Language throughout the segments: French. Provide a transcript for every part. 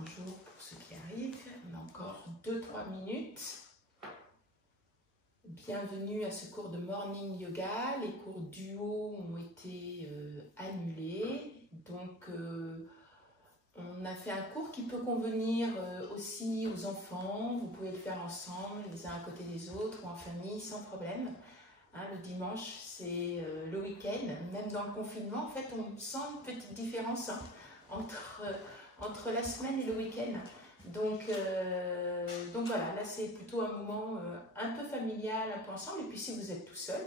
bonjour pour ceux qui arrivent. On a encore 2-3 minutes. Bienvenue à ce cours de Morning Yoga. Les cours duo ont été annulés. Donc, on a fait un cours qui peut convenir aussi aux enfants. Vous pouvez le faire ensemble, les uns à côté des autres ou en famille, sans problème. Hein, le dimanche, c'est le week-end. Même dans le confinement, en fait, on sent une petite différence entre la semaine et le week-end. Donc voilà, là c'est plutôt un moment un peu familial, un peu ensemble. Et puis si vous êtes tout seul,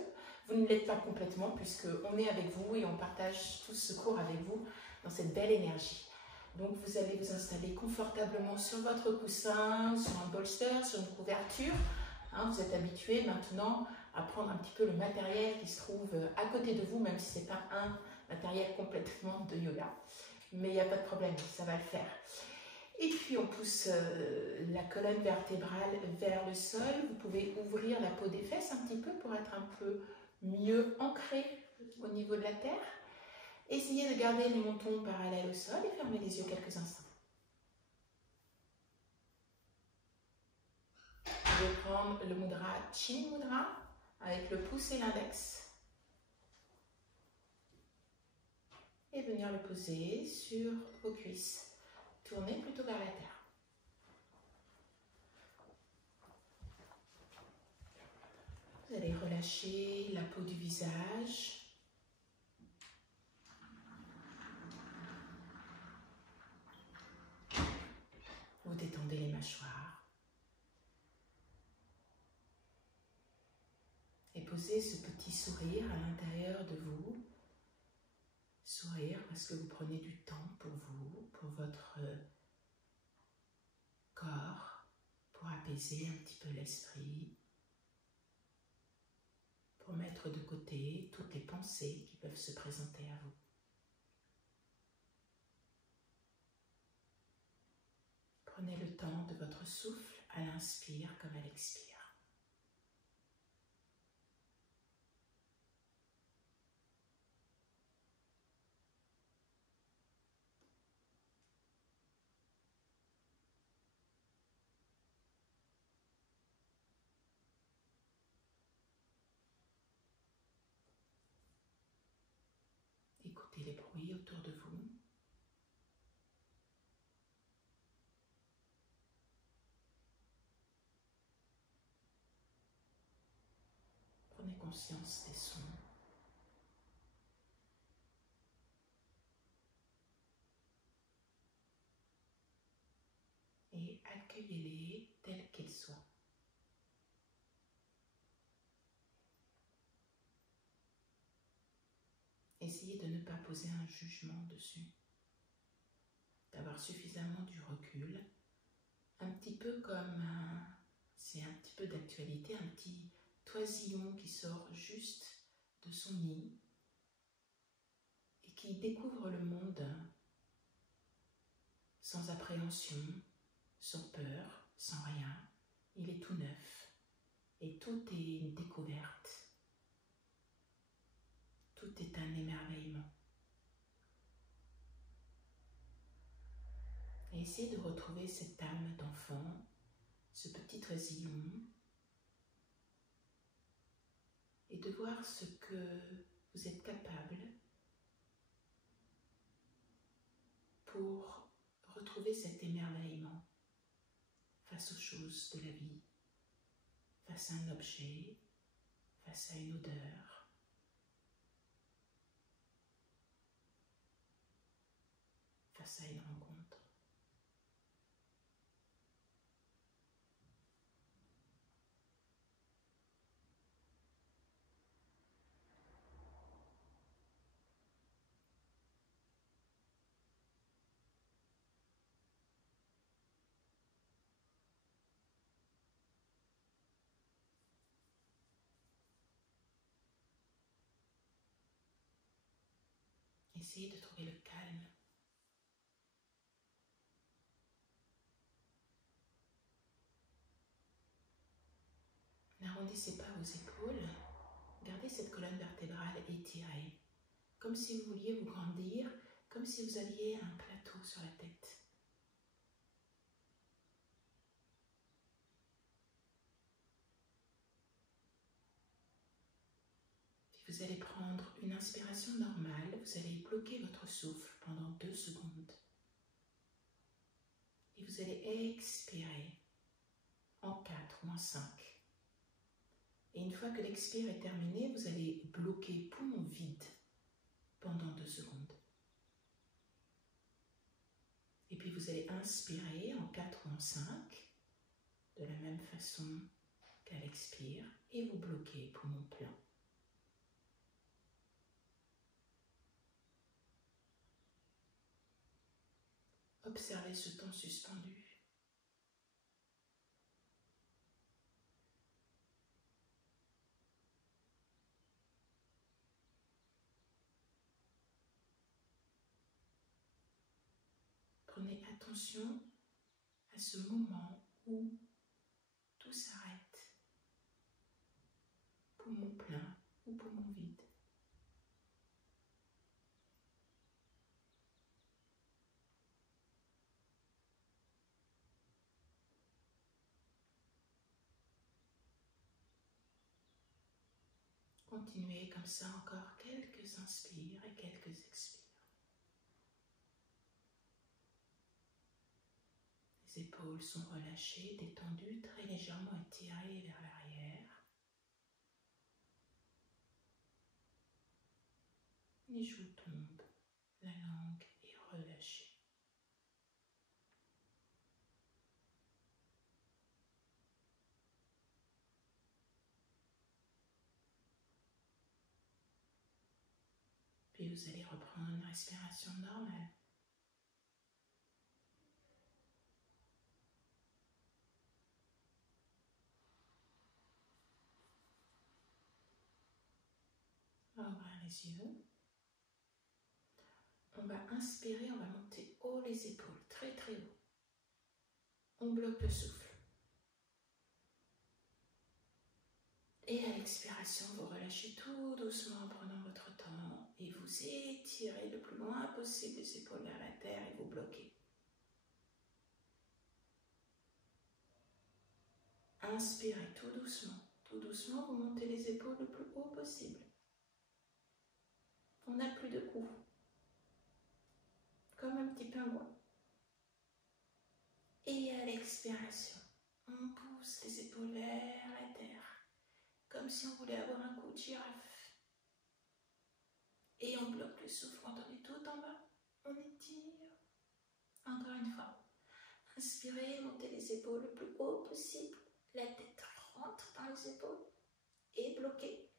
vous ne l'êtes pas complètement puisqu'on est avec vous et on partage tout ce cours avec vous dans cette belle énergie. Donc vous allez vous installer confortablement sur votre coussin, sur un bolster, sur une couverture. Hein, vous êtes habitué maintenant à prendre un petit peu le matériel qui se trouve à côté de vous, même si ce n'est pas un matériel complètement de yoga. Mais il n'y a pas de problème, ça va le faire. Et puis on pousse la colonne vertébrale vers le sol. Vous pouvez ouvrir la peau des fesses un petit peu pour être un peu mieux ancré au niveau de la terre. Essayez de garder les mentons parallèles au sol et fermez les yeux quelques instants. Vous pouvez prendre le mudra Chin Mudra avec le pouce et l'index et venir le poser sur vos cuisses. Tournez plutôt vers la terre. Vous allez relâcher la peau du visage. Vous détendez les mâchoires. Et posez ce petit sourire à l'intérieur de vous. Sourire parce que vous prenez du temps pour vous, pour votre corps, pour apaiser un petit peu l'esprit, pour mettre de côté toutes les pensées qui peuvent se présenter à vous. Prenez le temps de votre souffle à l'inspire comme à l'expire. Écoutez les bruits autour de vous. Prenez conscience des sons. Et accueillez-les tels qu'ils soient. Essayez de ne pas poser un jugement dessus, d'avoir suffisamment du recul, un petit peu comme, c'est un petit peu d'actualité, un petit oisillon qui sort juste de son nid et qui découvre le monde sans appréhension, sans peur, sans rien. Il est tout neuf et tout est une découverte. Tout est un émerveillement. Et essayez de retrouver cette âme d'enfant, ce petit oisillon, et de voir ce que vous êtes capable pour retrouver cet émerveillement face aux choses de la vie, face à un objet, face à une odeur, face à une rencontre. Essayez de trouver le calme. N'arrondissez pas vos épaules. Gardez cette colonne vertébrale étirée, comme si vous vouliez vous grandir, comme si vous aviez un plateau sur la tête. vous allez prendre une inspiration normale, vous allez bloquer votre souffle pendant 2 secondes. Et vous allez expirer en 4 ou en 5. Et une fois que l'expire est terminé, vous allez bloquer poumon vide pendant 2 secondes. Et puis vous allez inspirer en 4 ou en 5, de la même façon qu'à l'expire, et vous bloquez poumon plein. Observez ce temps suspendu. Prenez attention à ce moment où tout s'arrête. Poumon plein ou poumon vide. Continuez comme ça encore quelques inspires et quelques expires. Les épaules sont relâchées, détendues, très légèrement étirées vers l'arrière. Les joues tombent, la langue est relâchée. Puis vous allez reprendre une respiration normale. On va ouvrir les yeux. On va inspirer, on va monter haut les épaules, très très haut. On bloque le souffle. Et à l'expiration, vous relâchez tout doucement en prenant votre temps et vous étirez le plus loin possible les épaules vers la terre et vous bloquez. Inspirez tout doucement, vous montez les épaules le plus haut possible. On n'a plus de cou, comme un petit pingouin. Et à l'expiration, on pousse les épaules vers la terre, comme si on voulait avoir un cou de girafe. Et on bloque le souffle quand on est tout en bas. On étire. Encore une fois. Inspirez, montez les épaules le plus haut possible. La tête rentre dans les épaules et bloquez.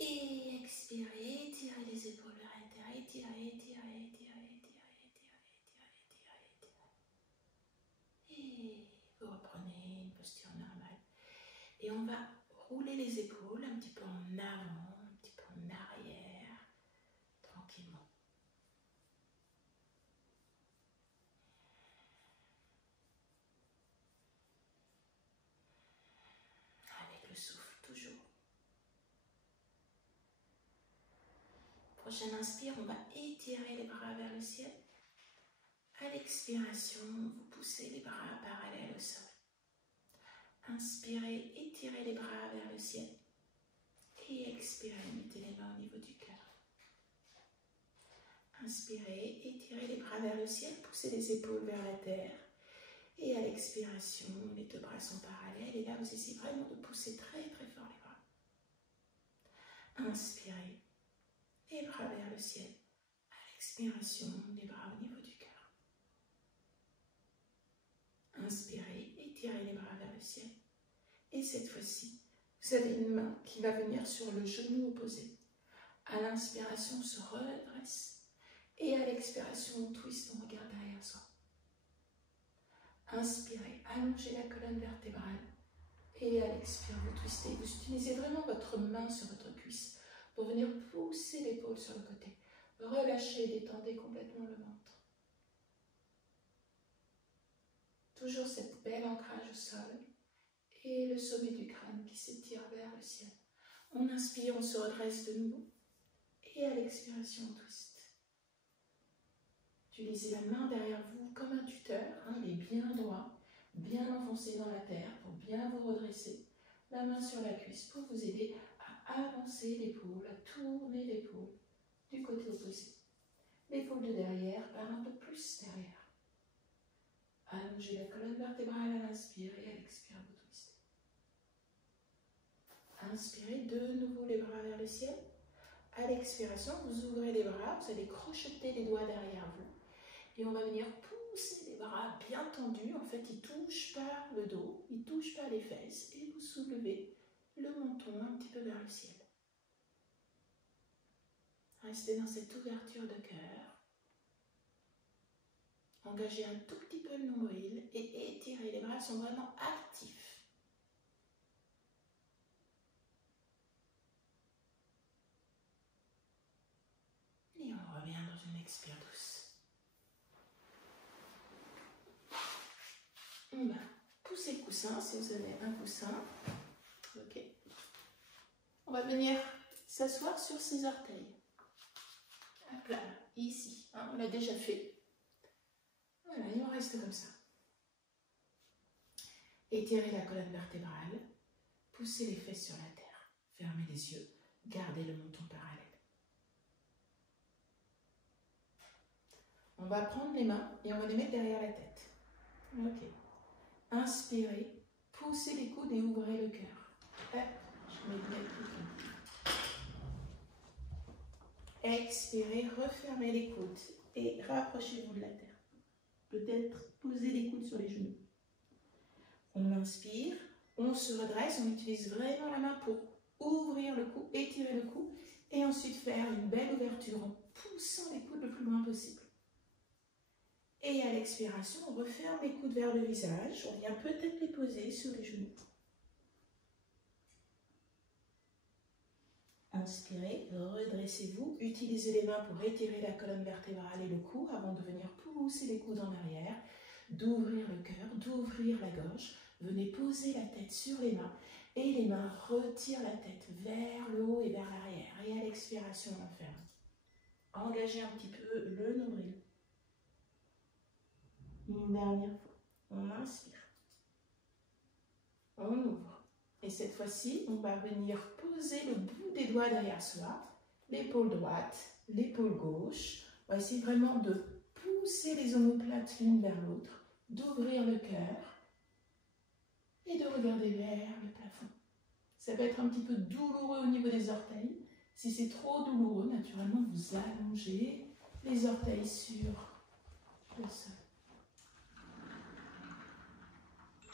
Et expirez, étirez les épaules vers la terre. Étirez, étirez, étirez, étirez, étirez, étirez, étirez, étirez. Et vous reprenez une posture normale. Et on va rouler les épaules un petit peu en avant, un petit peu en arrière, tranquillement. Avec le souffle, toujours. Prochaine inspire, on va étirer les bras vers le ciel. À l'expiration, vous poussez les bras parallèles au sol. Inspirez, étirez les bras vers le ciel. Et expirez, mettez les mains au niveau du cœur. Inspirez, étirez les bras vers le ciel, poussez les épaules vers la terre. Et à l'expiration, les deux bras sont parallèles. Et là, vous essayez vraiment de pousser très très fort les bras. Inspirez, les bras vers le ciel. À l'expiration, les bras au niveau du cœur. Inspirez, étirez les bras vers le ciel. Et cette fois-ci, vous avez une main qui va venir sur le genou opposé. À l'inspiration, on se redresse. Et à l'expiration, on twist, on regarde derrière soi. Inspirez, allongez la colonne vertébrale. Et à l'expire, vous twistez. Vous utilisez vraiment votre main sur votre cuisse pour venir pousser l'épaule sur le côté. Relâchez, détendez complètement le ventre. Toujours cette belle ancrage au sol. Et le sommet du crâne qui s'étire vers le ciel. On inspire, on se redresse de nouveau. Et à l'expiration, on twist. Utilisez la main derrière vous comme un tuteur, les bien droits, bien enfoncés dans la terre pour bien vous redresser. la main sur la cuisse pour vous aider à avancer l'épaule, à tourner l'épaule du côté opposé. L'épaule de derrière part un peu plus derrière. Allongez la colonne vertébrale à l'inspire et à l'expire, vous twistez. Inspirez de nouveau les bras vers le ciel. À l'expiration, vous ouvrez les bras, vous allez crocheter les doigts derrière vous. Et on va venir pousser les bras bien tendus. En fait, ils ne touchent pas le dos, ils ne touchent pas les fesses. Et vous soulevez le menton un petit peu vers le ciel. Restez dans cette ouverture de cœur. Engagez un tout petit peu le nombril et étirez. Les bras sont vraiment actifs. Et on revient dans une expire douce. On va pousser le coussin si vous avez un coussin. Ok. On va venir s'asseoir sur ses orteils. Hop là, ici. Hein, on l'a déjà fait. Voilà, il en reste comme ça. Étirez la colonne vertébrale. Poussez les fesses sur la terre. Fermez les yeux. Gardez le menton parallèle. On va prendre les mains et on va les mettre derrière la tête. Ok. Inspirez. Poussez les coudes et ouvrez le cœur. Hop, je mets bien le coude. Expirez, refermez les coudes et rapprochez-vous de la terre. Peut-être posez les coudes sur les genoux. On inspire, on se redresse, on utilise vraiment la main pour ouvrir le cou, étirer le cou et ensuite faire une belle ouverture en poussant les coudes le plus loin possible. Et à l'expiration, on referme les coudes vers le visage, on vient peut-être les poser sur les genoux. Inspirez, redressez-vous, utilisez les mains pour étirer la colonne vertébrale et le cou avant de venir pousser les coudes en arrière, d'ouvrir le cœur, d'ouvrir la gorge. Venez poser la tête sur les mains et les mains retirent la tête vers le haut et vers l'arrière. Et à l'expiration, on ferme. Engagez un petit peu le nombril. Une dernière fois. On inspire. On ouvre. Et cette fois-ci, on va venir poser le bout des doigts derrière soi, l'épaule droite, l'épaule gauche. On va essayer vraiment de pousser les omoplates l'une vers l'autre, d'ouvrir le cœur et de regarder vers le plafond. Ça peut être un petit peu douloureux au niveau des orteils. Si c'est trop douloureux, naturellement, vous allongez les orteils sur le sol.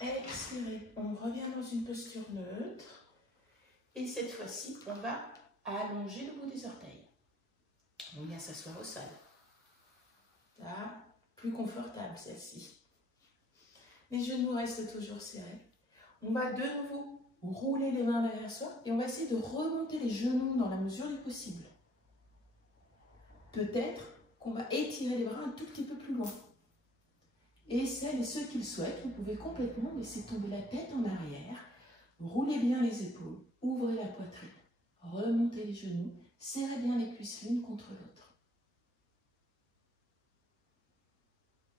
Expirez, on revient dans une posture neutre et cette fois-ci, on va allonger le bout des orteils. On vient s'asseoir au sol. Là, plus confortable celle-ci. Les genoux restent toujours serrés. On va de nouveau rouler les mains derrière soi et on va essayer de remonter les genoux dans la mesure du possible. Peut-être qu'on va étirer les bras un tout petit peu plus loin. Et celles et ceux qui le souhaitent, vous pouvez complètement laisser tomber la tête en arrière, roulez bien les épaules, ouvrez la poitrine, remontez les genoux, serrez bien les cuisses l'une contre l'autre.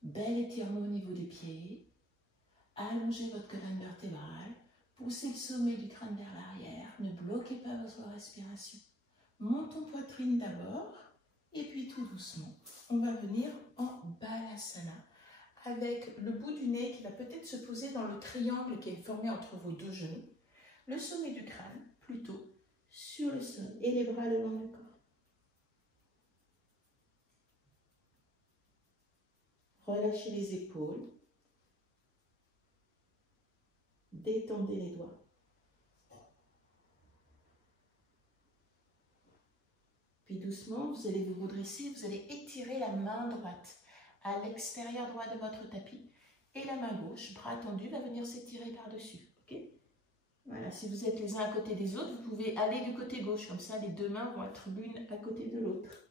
Bel étirement au niveau des pieds, allongez votre colonne vertébrale, poussez le sommet du crâne vers l'arrière, ne bloquez pas votre respiration. Montons poitrine d'abord, et puis tout doucement, on va venir en Balasana, avec le bout du nez qui va peut-être se poser dans le triangle qui est formé entre vos deux genoux, le sommet du crâne plutôt sur le sol et les bras le long du corps. Relâchez les épaules, détendez les doigts. Puis doucement, vous allez vous redresser, vous allez étirer la main droite à l'extérieur droit de votre tapis et la main gauche, bras tendu, va venir s'étirer par-dessus. Okay? Voilà, si vous êtes les uns à côté des autres, vous pouvez aller du côté gauche, comme ça les deux mains vont être l'une à côté de l'autre.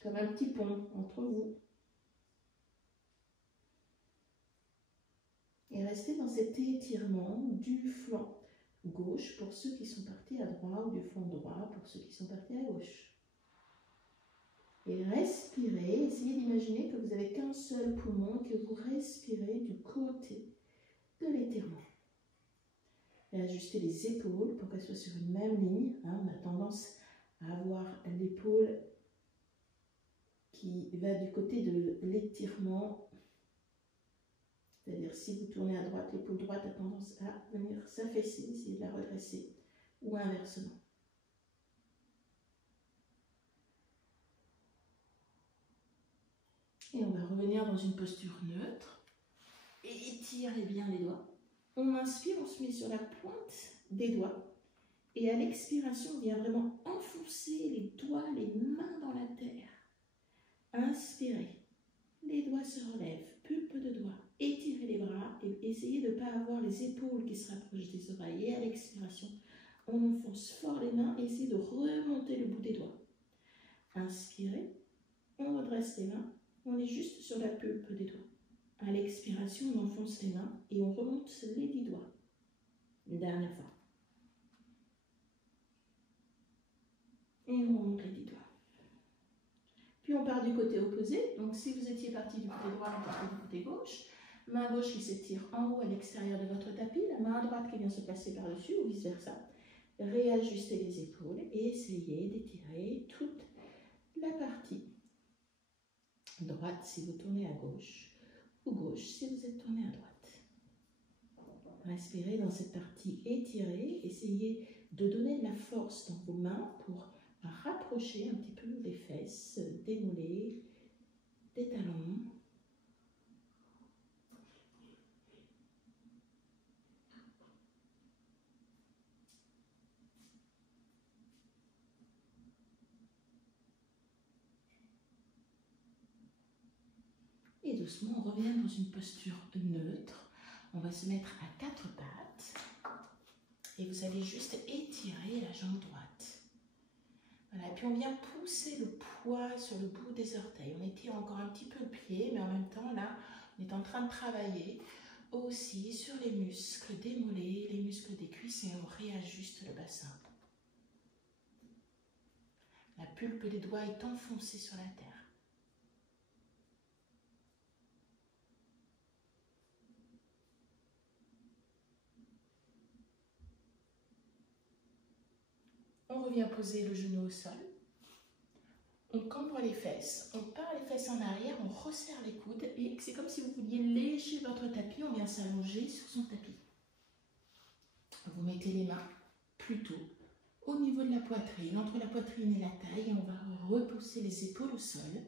Comme un petit pont entre vous. Et restez dans cet étirement du flanc gauche pour ceux qui sont partis à droite ou du flanc droit pour ceux qui sont partis à gauche. Et respirez, essayez d'imaginer que vous n'avez qu'un seul poumon, que vous respirez du côté de l'étirement. Réajuster les épaules pour qu'elles soient sur une même ligne. Hein. On a tendance à avoir l'épaule qui va du côté de l'étirement. C'est-à-dire si vous tournez à droite, l'épaule droite a tendance à venir s'affaisser, essayer de la redresser, ou inversement. Et on va revenir dans une posture neutre. Et étirez bien les doigts. On inspire, on se met sur la pointe des doigts. Et à l'expiration, on vient vraiment enfoncer les doigts, les mains dans la terre. Inspirez. Les doigts se relèvent, pulpe de doigts. Étirez les bras et essayez de ne pas avoir les épaules qui se rapprochent des oreilles. Et à l'expiration, on enfonce fort les mains et essayez de remonter le bout des doigts. Inspirez, on redresse les mains, on est juste sur la pulpe des doigts. À l'expiration, on enfonce les mains et on remonte les 10 doigts. Une dernière fois. Et on remonte les 10 doigts. Puis on part du côté opposé. Donc si vous étiez parti du côté droit, on part du côté gauche. Main gauche qui s'étire en haut à l'extérieur de votre tapis. La main droite qui vient se placer par-dessus ou vice-versa. Réajustez les épaules et essayez d'étirer toute la partie droite si vous tournez à gauche ou gauche si vous êtes tourné à droite. Respirez dans cette partie étirée. Essayez de donner de la force dans vos mains pour rapprocher un petit peu les fesses, des mollets, des talons. Et doucement, on revient dans une posture neutre. On va se mettre à 4 pattes. Et vous allez juste étirer la jambe droite. Voilà, et puis on vient pousser le poids sur le bout des orteils. On étire encore un petit peu le pied, mais en même temps, là, on est en train de travailler aussi sur les muscles des mollets, les muscles des cuisses, et on réajuste le bassin. La pulpe des doigts est enfoncée sur la terre. On revient poser le genou au sol. On cambre les fesses, on part les fesses en arrière, on resserre les coudes et c'est comme si vous vouliez lécher votre tapis, on vient s'allonger sur son tapis. Vous mettez les mains plutôt au niveau de la poitrine, entre la poitrine et la taille, et on va repousser les épaules au sol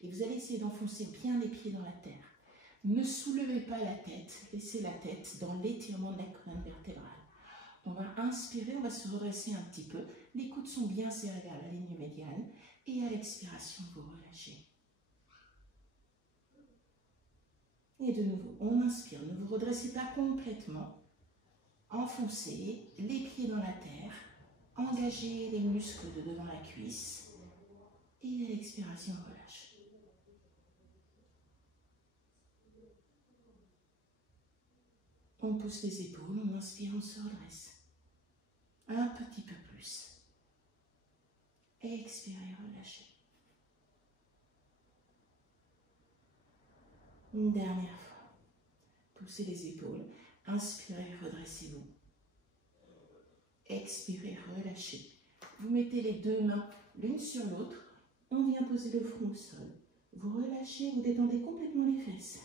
et vous allez essayer d'enfoncer bien les pieds dans la terre. Ne soulevez pas la tête, laissez la tête dans l'étirement de la colonne vertébrale. On va inspirer, on va se redresser un petit peu. Les coudes sont bien serrés vers la ligne médiane. Et à l'expiration, vous relâchez. Et de nouveau, on inspire. Ne vous redressez pas complètement. Enfoncez les pieds dans la terre. Engagez les muscles de devant la cuisse. Et à l'expiration, relâche. On pousse les épaules, on inspire, on se redresse. Un petit peu plus. Expirez, relâchez. Une dernière fois. Poussez les épaules. Inspirez, redressez-vous. Expirez, relâchez. Vous mettez les deux mains l'une sur l'autre. On vient poser le front au sol. Vous relâchez, vous détendez complètement les fesses.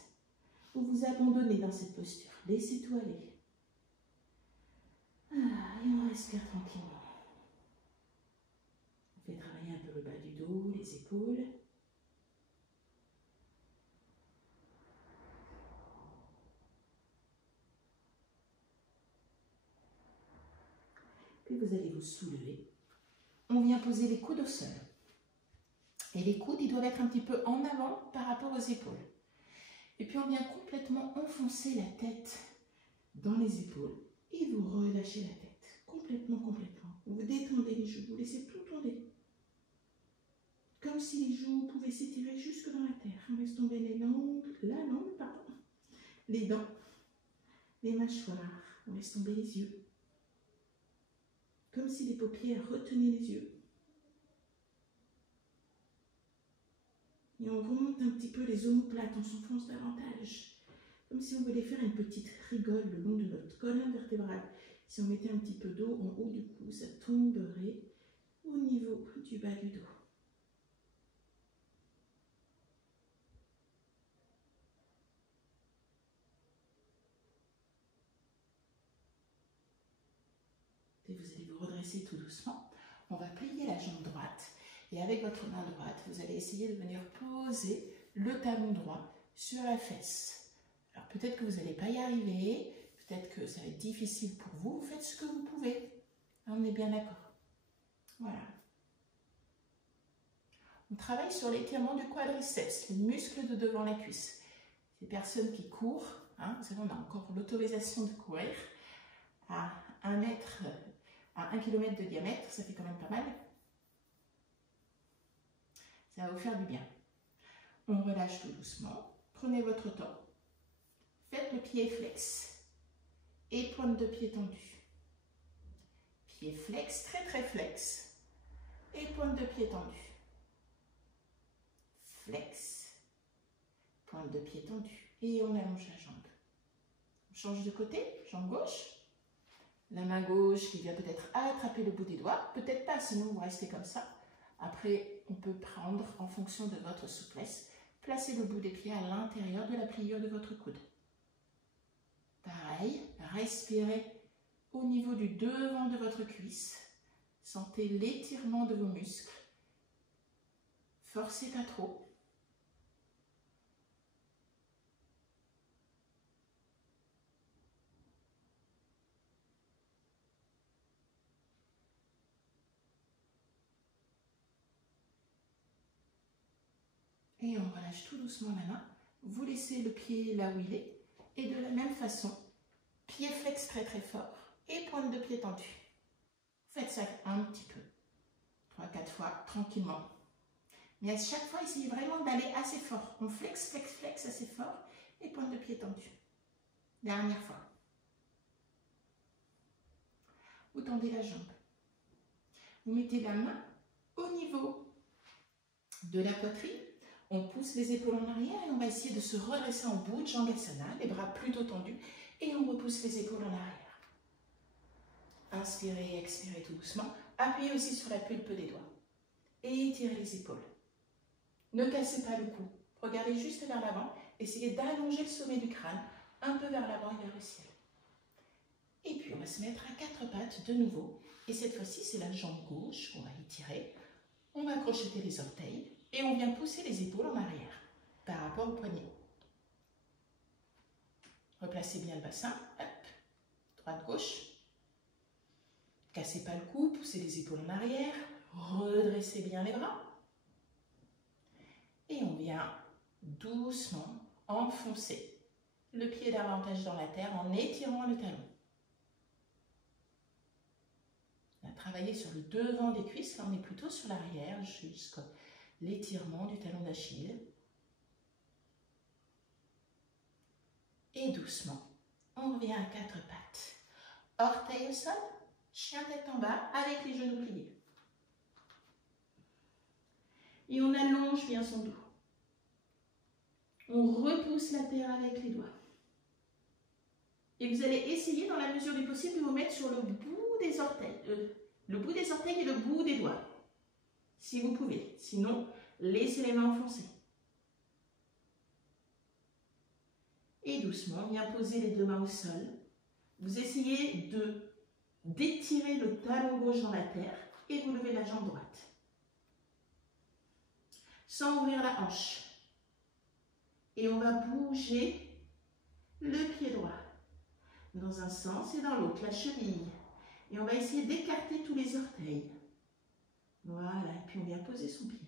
Vous vous abandonnez dans cette posture. Laissez tout aller. Et on respire tranquillement. On fait travailler un peu le bas du dos, les épaules. Puis vous allez vous soulever. On vient poser les coudes au sol. Et les coudes, ils doivent être un petit peu en avant par rapport aux épaules. Et puis on vient complètement enfoncer la tête dans les épaules. Et vous relâchez la tête. Complètement, complètement. Vous détendez les joues, vous laissez tout tomber. Comme si les joues pouvaient s'étirer jusque dans la terre. On laisse tomber les langues, les dents, les mâchoires. On laisse tomber les yeux. Comme si les paupières retenaient les yeux. Et on remonte un petit peu les omoplates, on s'enfonce davantage. Comme si on voulait faire une petite rigole le long de notre colonne vertébrale. Si on mettait un petit peu d'eau en haut du cou, ça tomberait au niveau du bas du dos. Et vous allez vous redresser tout doucement. On va plier la jambe droite. Et avec votre main droite, vous allez essayer de venir poser le talon droit sur la fesse. Alors peut-être que vous n'allez pas y arriver, peut-être que ça va être difficile pour vous. Vous faites ce que vous pouvez. On est bien d'accord. Voilà. On travaille sur l'étirement du quadriceps, les muscles de devant la cuisse. Les personnes qui courent, vous savez, on a encore l'autorisation de courir à 1 mètre, à 1 km de diamètre, ça fait quand même pas mal. Ça va vous faire du bien. On relâche tout doucement. Prenez votre temps. Faites le pied flex et pointe de pied tendue. Pied flex, très très flex et pointe de pied tendue. Flex, pointe de pied tendue et on allonge la jambe. On change de côté, jambe gauche. La main gauche qui vient peut-être attraper le bout des doigts, peut-être pas, sinon vous restez comme ça. Après, on peut prendre en fonction de votre souplesse, placer le bout des pieds à l'intérieur de la pliure de votre coude. Pareil, respirez au niveau du devant de votre cuisse. Sentez l'étirement de vos muscles. Forcez pas trop. Et on relâche tout doucement la main. Vous laissez le pied là où il est. Et de la même façon, pied flex très très fort et pointe de pied tendue. Faites ça un petit peu. 3-4 fois, tranquillement. Mais à chaque fois, essayez vraiment d'aller assez fort. On flex, flex, flex assez fort et pointe de pied tendue. Dernière fois. Vous tendez la jambe. Vous mettez la main au niveau de la poitrine. On pousse les épaules en arrière et on va essayer de se redresser en bout de Jangasana, les bras plutôt tendus, et on repousse les épaules en arrière. Inspirez et expirez tout doucement. Appuyez aussi sur la pulpe des doigts. Et étirez les épaules. Ne cassez pas le cou. Regardez juste vers l'avant. Essayez d'allonger le sommet du crâne, un peu vers l'avant et vers le ciel. Et puis on va se mettre à 4 pattes de nouveau. Et cette fois-ci, c'est la jambe gauche qu'on va étirer. On va crocheter les orteils. Et on vient pousser les épaules en arrière par rapport au poignet. Replacez bien le bassin. Hop. Droite-gauche. Cassez pas le cou, poussez les épaules en arrière. Redressez bien les bras. Et on vient doucement enfoncer le pied davantage dans la terre en étirant le talon. On a travaillé sur le devant des cuisses, là on est plutôt sur l'arrière jusqu'à l'étirement du talon d'Achille. Et doucement, on revient à 4 pattes. Orteils au sol, chien tête en bas avec les genoux pliés. Et on allonge bien son dos. On repousse la terre avec les doigts. Et vous allez essayer dans la mesure du possible de vous mettre sur le bout des orteils. Le bout des orteils et le bout des doigts. Si vous pouvez. Sinon, laissez les mains enfoncées. Et doucement, on vient poser les deux mains au sol. Vous essayez d'étirer le talon gauche dans la terre et vous levez la jambe droite. Sans ouvrir la hanche. Et on va bouger le pied droit dans un sens et dans l'autre, la cheville. Et on va essayer d'écarter tous les orteils. Voilà, et puis on vient poser son pied.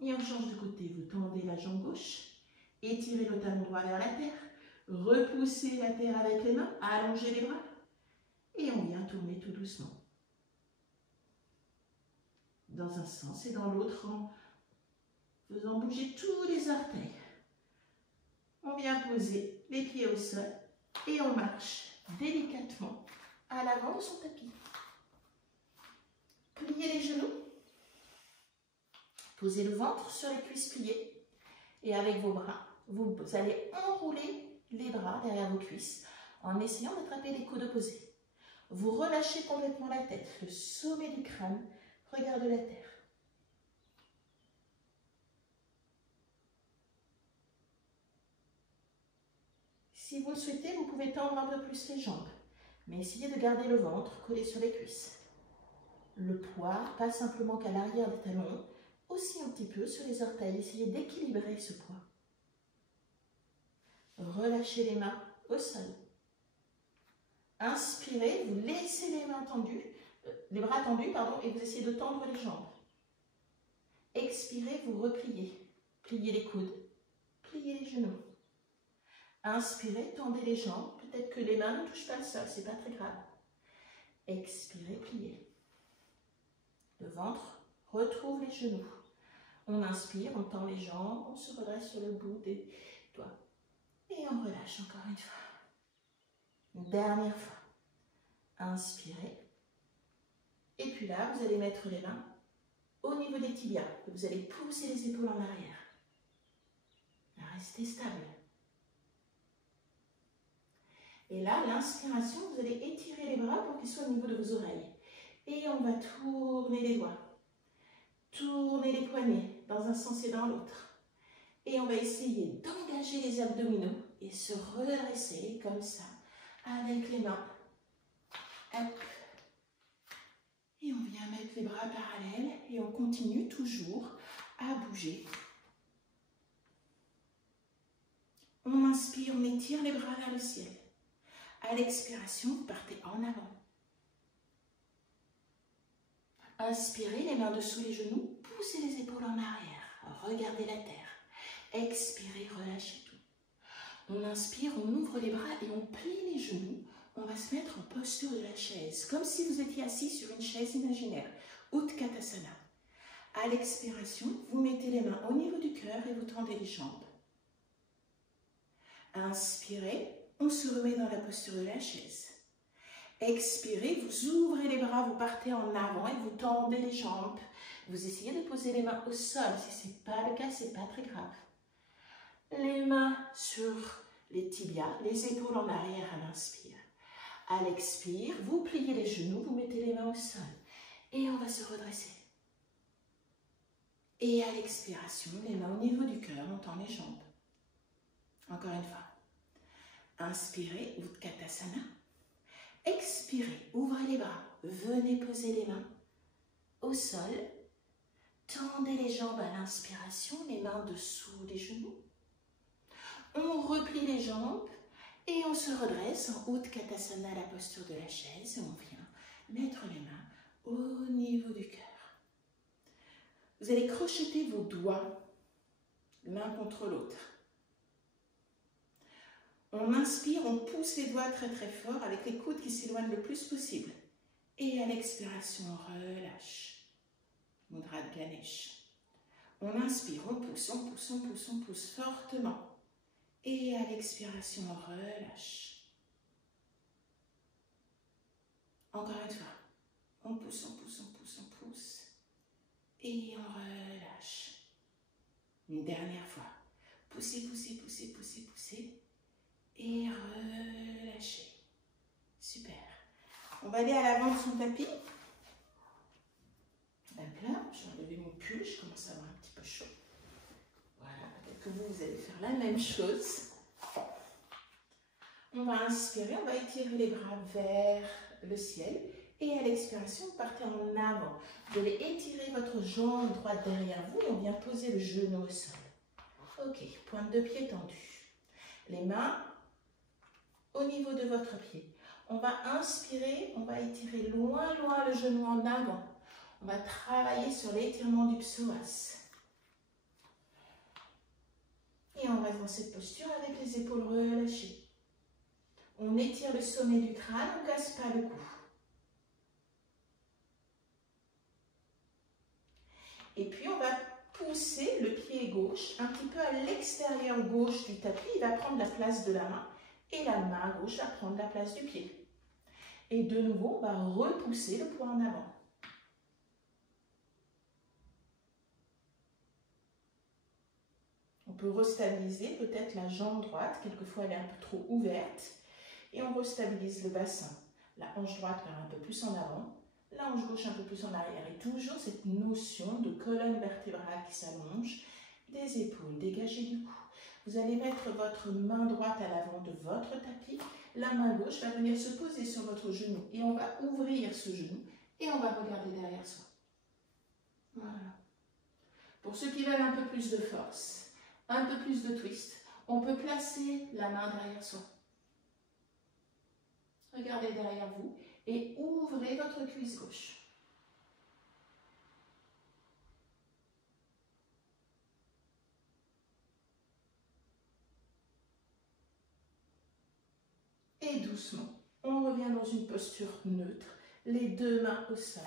Et on change de côté. Vous tendez la jambe gauche, étirez le talon droit vers la terre, repoussez la terre avec les mains, allongez les bras. Et on vient tourner tout doucement. Dans un sens et dans l'autre en faisant bouger tous les orteils. On vient poser les pieds au sol et on marche délicatement à l'avant de son tapis. Pliez les genoux. Posez le ventre sur les cuisses pliées. Et avec vos bras, vous allez enrouler les bras derrière vos cuisses en essayant d'attraper les coudes opposés. Vous relâchez complètement la tête, le sommet du crâne regarde la terre. Si vous le souhaitez, vous pouvez tendre un peu plus les jambes, mais essayez de garder le ventre collé sur les cuisses. Le poids, pas simplement qu'à l'arrière des talons, aussi un petit peu sur les orteils. Essayez d'équilibrer ce poids. Relâchez les mains au sol. Inspirez, vous laissez les bras tendus, et vous essayez de tendre les jambes. Expirez, vous repliez. Pliez les coudes, pliez les genoux. Inspirez, tendez les jambes. Peut-être que les mains ne touchent pas le sol, c'est pas très grave. Expirez, pliez. Le ventre retrouve les genoux. On inspire, on tend les jambes, on se redresse sur le bout des doigts. Et on relâche encore une fois. Une dernière fois. Inspirez. Et puis là, vous allez mettre les mains au niveau des tibias. Vous allez pousser les épaules en arrière. Restez stable. Et là, l'inspiration, vous allez étirer les bras pour qu'ils soient au niveau de vos oreilles. Et on va tourner les doigts. Tourner les poignets dans un sens et dans l'autre. Et on va essayer d'engager les abdominaux et se redresser comme ça, avec les mains. Hop. Et on vient mettre les bras parallèles et on continue toujours à bouger. On inspire, on étire les bras vers le ciel. À l'expiration, vous partez en avant. Inspirez, les mains dessous les genoux, poussez les épaules en arrière, regardez la terre. Expirez, relâchez tout. On inspire, on ouvre les bras et on plie les genoux. On va se mettre en posture de la chaise, comme si vous étiez assis sur une chaise imaginaire, Utkatasana. À l'expiration, vous mettez les mains au niveau du cœur et vous tendez les jambes. Inspirez, on se remet dans la posture de la chaise. Expirez, vous ouvrez les bras, vous partez en avant et vous tendez les jambes. Vous essayez de poser les mains au sol. Si ce n'est pas le cas, ce n'est pas très grave. Les mains sur les tibias, les épaules en arrière à l'inspire. À l'expire, vous pliez les genoux, vous mettez les mains au sol. Et on va se redresser. Et à l'expiration, les mains au niveau du cœur, on tend les jambes. Encore une fois. Inspirez, Utkatasana. Expirez, ouvrez les bras, venez poser les mains au sol. Tendez les jambes à l'inspiration, les mains dessous les genoux. On replie les jambes et on se redresse en Utkatasana, la posture de la chaise. Et on vient mettre les mains au niveau du cœur. Vous allez crocheter vos doigts l'un contre l'autre. On inspire, on pousse les doigts très très fort avec les coudes qui s'éloignent le plus possible. Et à l'expiration, on relâche. Mudra de Ganesh. On inspire, on pousse, on pousse, on pousse, on pousse fortement. Et à l'expiration, on relâche. Encore une fois. On pousse, on pousse, on pousse, on pousse. Et on relâche. Une dernière fois. Poussez, poussez, poussez, poussez, poussez. Et relâchez. Super. On va aller à l'avant de son tapis. Donc là, je vais enlever mon pull, je commence à avoir un petit peu chaud. Voilà, peut-être que vous allez faire la même chose. On va inspirer, on va étirer les bras vers le ciel. Et à l'expiration, vous partez en avant. Vous allez étirer votre jambe droite derrière vous et on vient poser le genou au sol. Ok, pointe de pied tendue. Les mains au niveau de votre pied. On va inspirer, on va étirer loin, loin le genou en avant. On va travailler sur l'étirement du psoas. Et on reste dans cette posture avec les épaules relâchées. On étire le sommet du crâne, on ne casse pas le cou. Et puis on va pousser le pied gauche un petit peu à l'extérieur gauche du tapis. Il va prendre la place de la main. Et la main gauche va prendre la place du pied. Et de nouveau, on va repousser le poids en avant. On peut restabiliser peut-être la jambe droite. Quelquefois, elle est un peu trop ouverte. Et on restabilise le bassin. La hanche droite part un peu plus en avant, la hanche gauche un peu plus en arrière. Et toujours cette notion de colonne vertébrale qui s'allonge, des épaules dégagées du cou. Vous allez mettre votre main droite à l'avant de votre tapis. La main gauche va venir se poser sur votre genou. Et on va ouvrir ce genou et on va regarder derrière soi. Voilà. Pour ceux qui veulent un peu plus de force, un peu plus de twist, on peut placer la main derrière soi. Regardez derrière vous et ouvrez votre cuisse gauche. Et doucement, on revient dans une posture neutre, les deux mains au sol.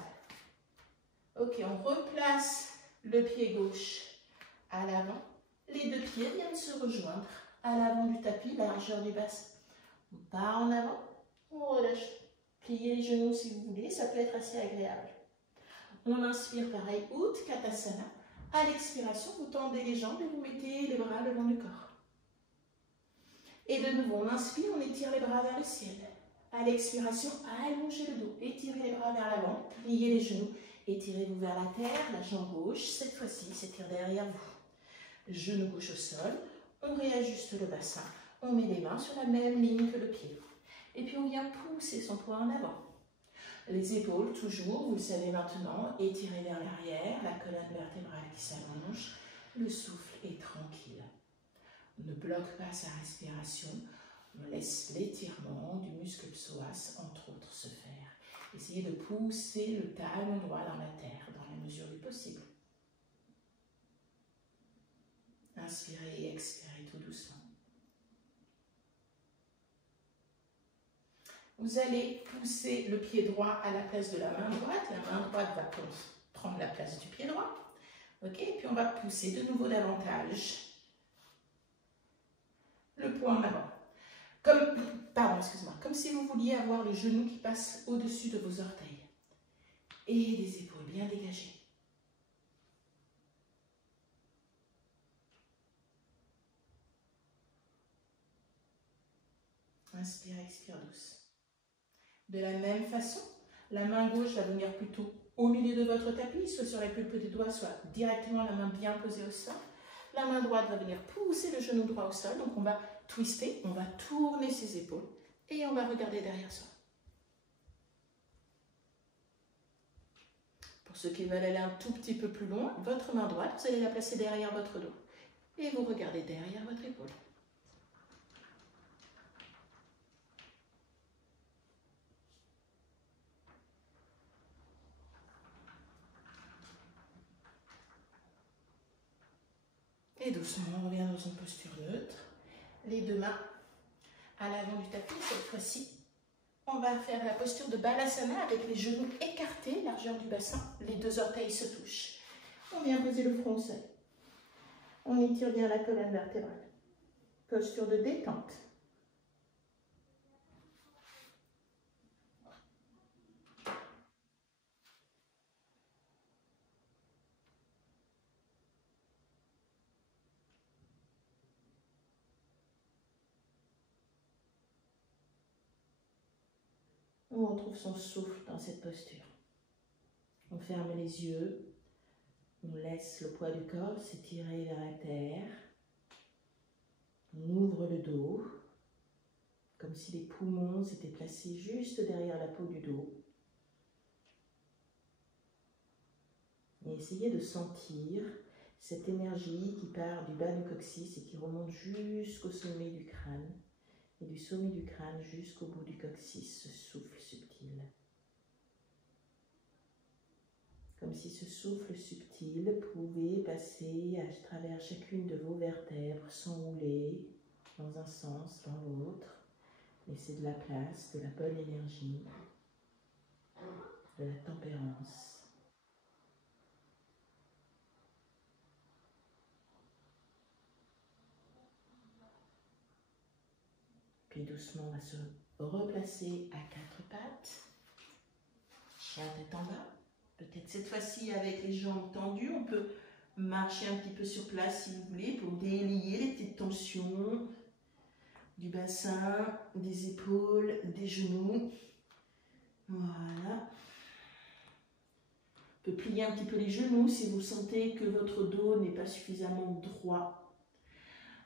Ok, on replace le pied gauche à l'avant. Les deux pieds viennent se rejoindre à l'avant du tapis, largeur du bassin. On part en avant, on relâche. Pliez les genoux si vous voulez, ça peut être assez agréable. On inspire pareil, Utkatasana. À l'expiration, vous tendez les jambes et vous mettez les bras le long du corps. Et de nouveau, on inspire, on étire les bras vers le ciel. À l'expiration, allongez le dos, étirez les bras vers l'avant, pliez les genoux, étirez-vous vers la terre, la jambe gauche, cette fois-ci, s'étire derrière vous. Genou gauche au sol, on réajuste le bassin, on met les mains sur la même ligne que le pied. Et puis on vient pousser son poids en avant. Les épaules, toujours, vous le savez maintenant, étirez vers l'arrière, la colonne vertébrale qui s'allonge, le souffle est tranquille. On ne bloque pas sa respiration, on laisse l'étirement du muscle psoas, entre autres, se faire. Essayez de pousser le talon droit dans la terre, dans la mesure du possible. Inspirez et expirez tout doucement. Vous allez pousser le pied droit à la place de la main droite. La main droite va prendre la place du pied droit. Ok, et puis on va pousser de nouveau davantage le poing en avant. Comme si vous vouliez avoir le genou qui passe au-dessus de vos orteils. Et les épaules bien dégagées. Inspire, expire douce. De la même façon, la main gauche va venir plutôt au milieu de votre tapis, soit sur les plus petits doigts, soit directement la main bien posée au sol. La main droite va venir pousser le genou droit au sol, donc on va twister, on va tourner ses épaules et on va regarder derrière soi. Pour ceux qui veulent aller un tout petit peu plus loin, votre main droite, vous allez la placer derrière votre dos et vous regardez derrière votre épaule. Et doucement, on revient dans une posture neutre. Les deux mains à l'avant du tapis. Cette fois-ci, on va faire la posture de Balasana avec les genoux écartés, largeur du bassin. Les deux orteils se touchent. On vient poser le front au sol. On étire bien la colonne vertébrale. Posture de détente. On retrouve son souffle dans cette posture. On ferme les yeux. On laisse le poids du corps s'étirer vers la terre. On ouvre le dos, comme si les poumons s'étaient placés juste derrière la peau du dos. Et essayez de sentir cette énergie qui part du bas du coccyx et qui remonte jusqu'au sommet du crâne. Et du sommet du crâne jusqu'au bout du coccyx, ce souffle subtil. Comme si ce souffle subtil pouvait passer à travers chacune de vos vertèbres, s'enrouler dans un sens, dans l'autre. Laissez de la place, de la bonne énergie, de la tempérance. Puis doucement, on va se replacer à quatre pattes. Chien tête en bas. Peut-être cette fois-ci avec les jambes tendues. On peut marcher un petit peu sur place si vous voulez pour délier les petites tensions. du bassin, des épaules, des genoux. Voilà. On peut plier un petit peu les genoux si vous sentez que votre dos n'est pas suffisamment droit.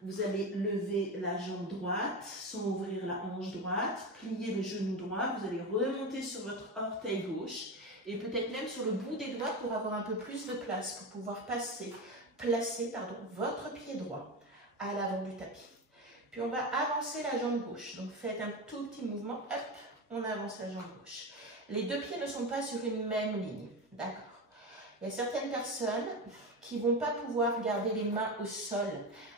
Vous allez lever la jambe droite sans ouvrir la hanche droite, plier le genou droit, vous allez remonter sur votre orteil gauche et peut-être même sur le bout des doigts pour avoir un peu plus de place, pour pouvoir placer votre pied droit à l'avant du tapis. Puis on va avancer la jambe gauche. Donc faites un tout petit mouvement, hop, on avance la jambe gauche. Les deux pieds ne sont pas sur une même ligne, d'accord? Il y a certaines personnes qui ne vont pas pouvoir garder les mains au sol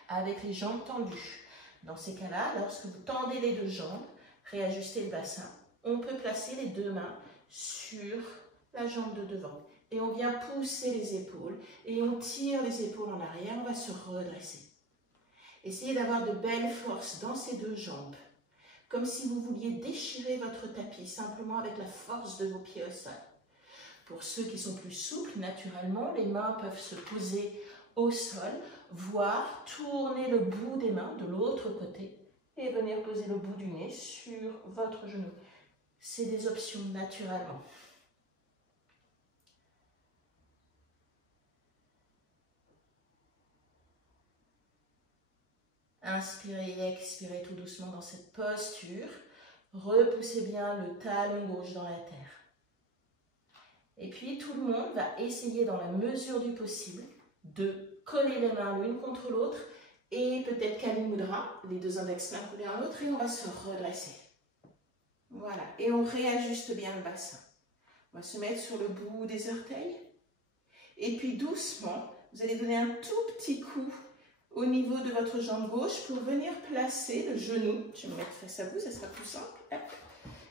avec les jambes tendues. Dans ces cas-là, lorsque vous tendez les deux jambes, réajustez le bassin, on peut placer les deux mains sur la jambe de devant. Et on vient pousser les épaules et on tire les épaules en arrière, on va se redresser. Essayez d'avoir de belles forces dans ces deux jambes, comme si vous vouliez déchirer votre tapis simplement avec la force de vos pieds au sol. Pour ceux qui sont plus souples, naturellement, les mains peuvent se poser au sol, voire tourner le bout des mains de l'autre côté et venir poser le bout du nez sur votre genou. C'est des options naturellement. Inspirez et expirez tout doucement dans cette posture. Repoussez bien le talon gauche dans la terre. Et puis tout le monde va essayer dans la mesure du possible de coller les mains l'une contre l'autre et peut-être Kali Mudra, les deux index l'un collés à l'autre et on va se redresser. Voilà, et on réajuste bien le bassin. On va se mettre sur le bout des orteils et puis doucement, vous allez donner un tout petit coup au niveau de votre jambe gauche pour venir placer le genou. Je vais me mettre face à vous, ça sera plus simple.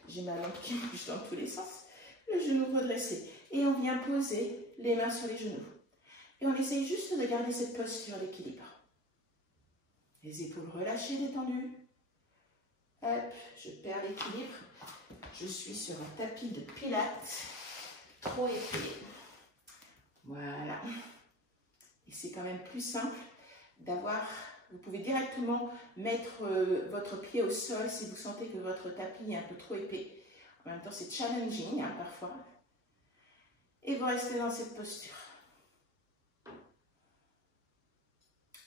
J'ai ma lampe qui bouge dans tous les sens. Le genou redressé. Et on vient poser les mains sur les genoux. Et on essaye juste de garder cette posture d'équilibre. Les épaules relâchées, détendues. Hop, je perds l'équilibre. Je suis sur un tapis de pilates. Trop épais. Voilà. Et c'est quand même plus simple d'avoir, vous pouvez directement mettre votre pied au sol si vous sentez que votre tapis est un peu trop épais. En même temps, c'est challenging parfois. Et vous restez dans cette posture.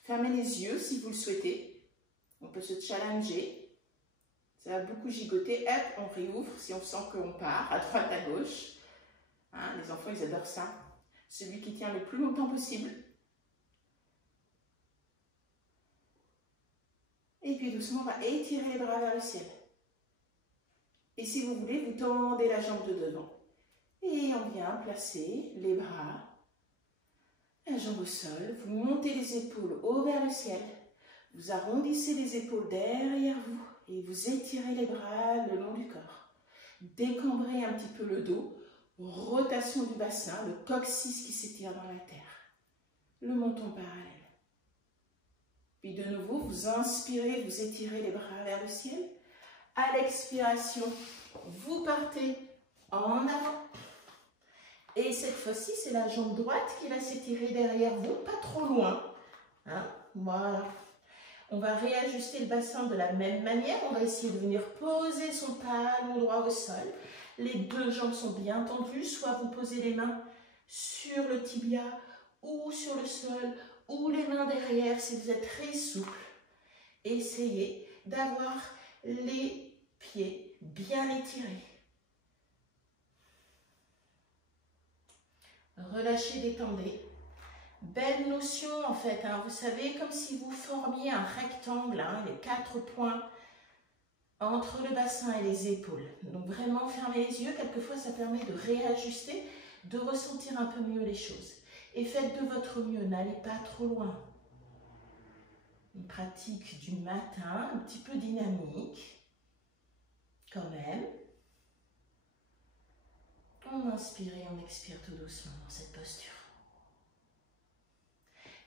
Fermez les yeux si vous le souhaitez. On peut se challenger. Ça va beaucoup gigoter. Hop, on réouvre si on sent qu'on part à droite, à gauche. Hein, les enfants, ils adorent ça. Celui qui tient le plus longtemps possible. Et puis doucement, on va étirer les bras vers le ciel. Et si vous voulez, vous tendez la jambe de devant. Et on vient placer les bras, la jambe au sol. Vous montez les épaules haut vers le ciel. Vous arrondissez les épaules derrière vous. Et vous étirez les bras le long du corps. Décambrez un petit peu le dos. Rotation du bassin, le coccyx qui s'étire dans la terre. Le menton parallèle. Puis de nouveau, vous inspirez, vous étirez les bras vers le ciel. À l'expiration, vous partez en avant. Et cette fois-ci, c'est la jambe droite qui va s'étirer derrière vous, pas trop loin. Hein? Voilà. On va réajuster le bassin de la même manière. On va essayer de venir poser son talon droit au sol. Les deux jambes sont bien tendues. Soit vous posez les mains sur le tibia ou sur le sol, ou les mains derrière si vous êtes très souple. Essayez d'avoir les pieds bien étirés. Relâchez, détendez. Belle notion en fait, hein. Vous savez, comme si vous formiez un rectangle, hein, les 4 points entre le bassin et les épaules. Donc vraiment fermez les yeux, quelquefois ça permet de réajuster, de ressentir un peu mieux les choses. Et faites de votre mieux, n'allez pas trop loin. Une pratique du matin, un petit peu dynamique, quand même. On inspire et on expire tout doucement dans cette posture.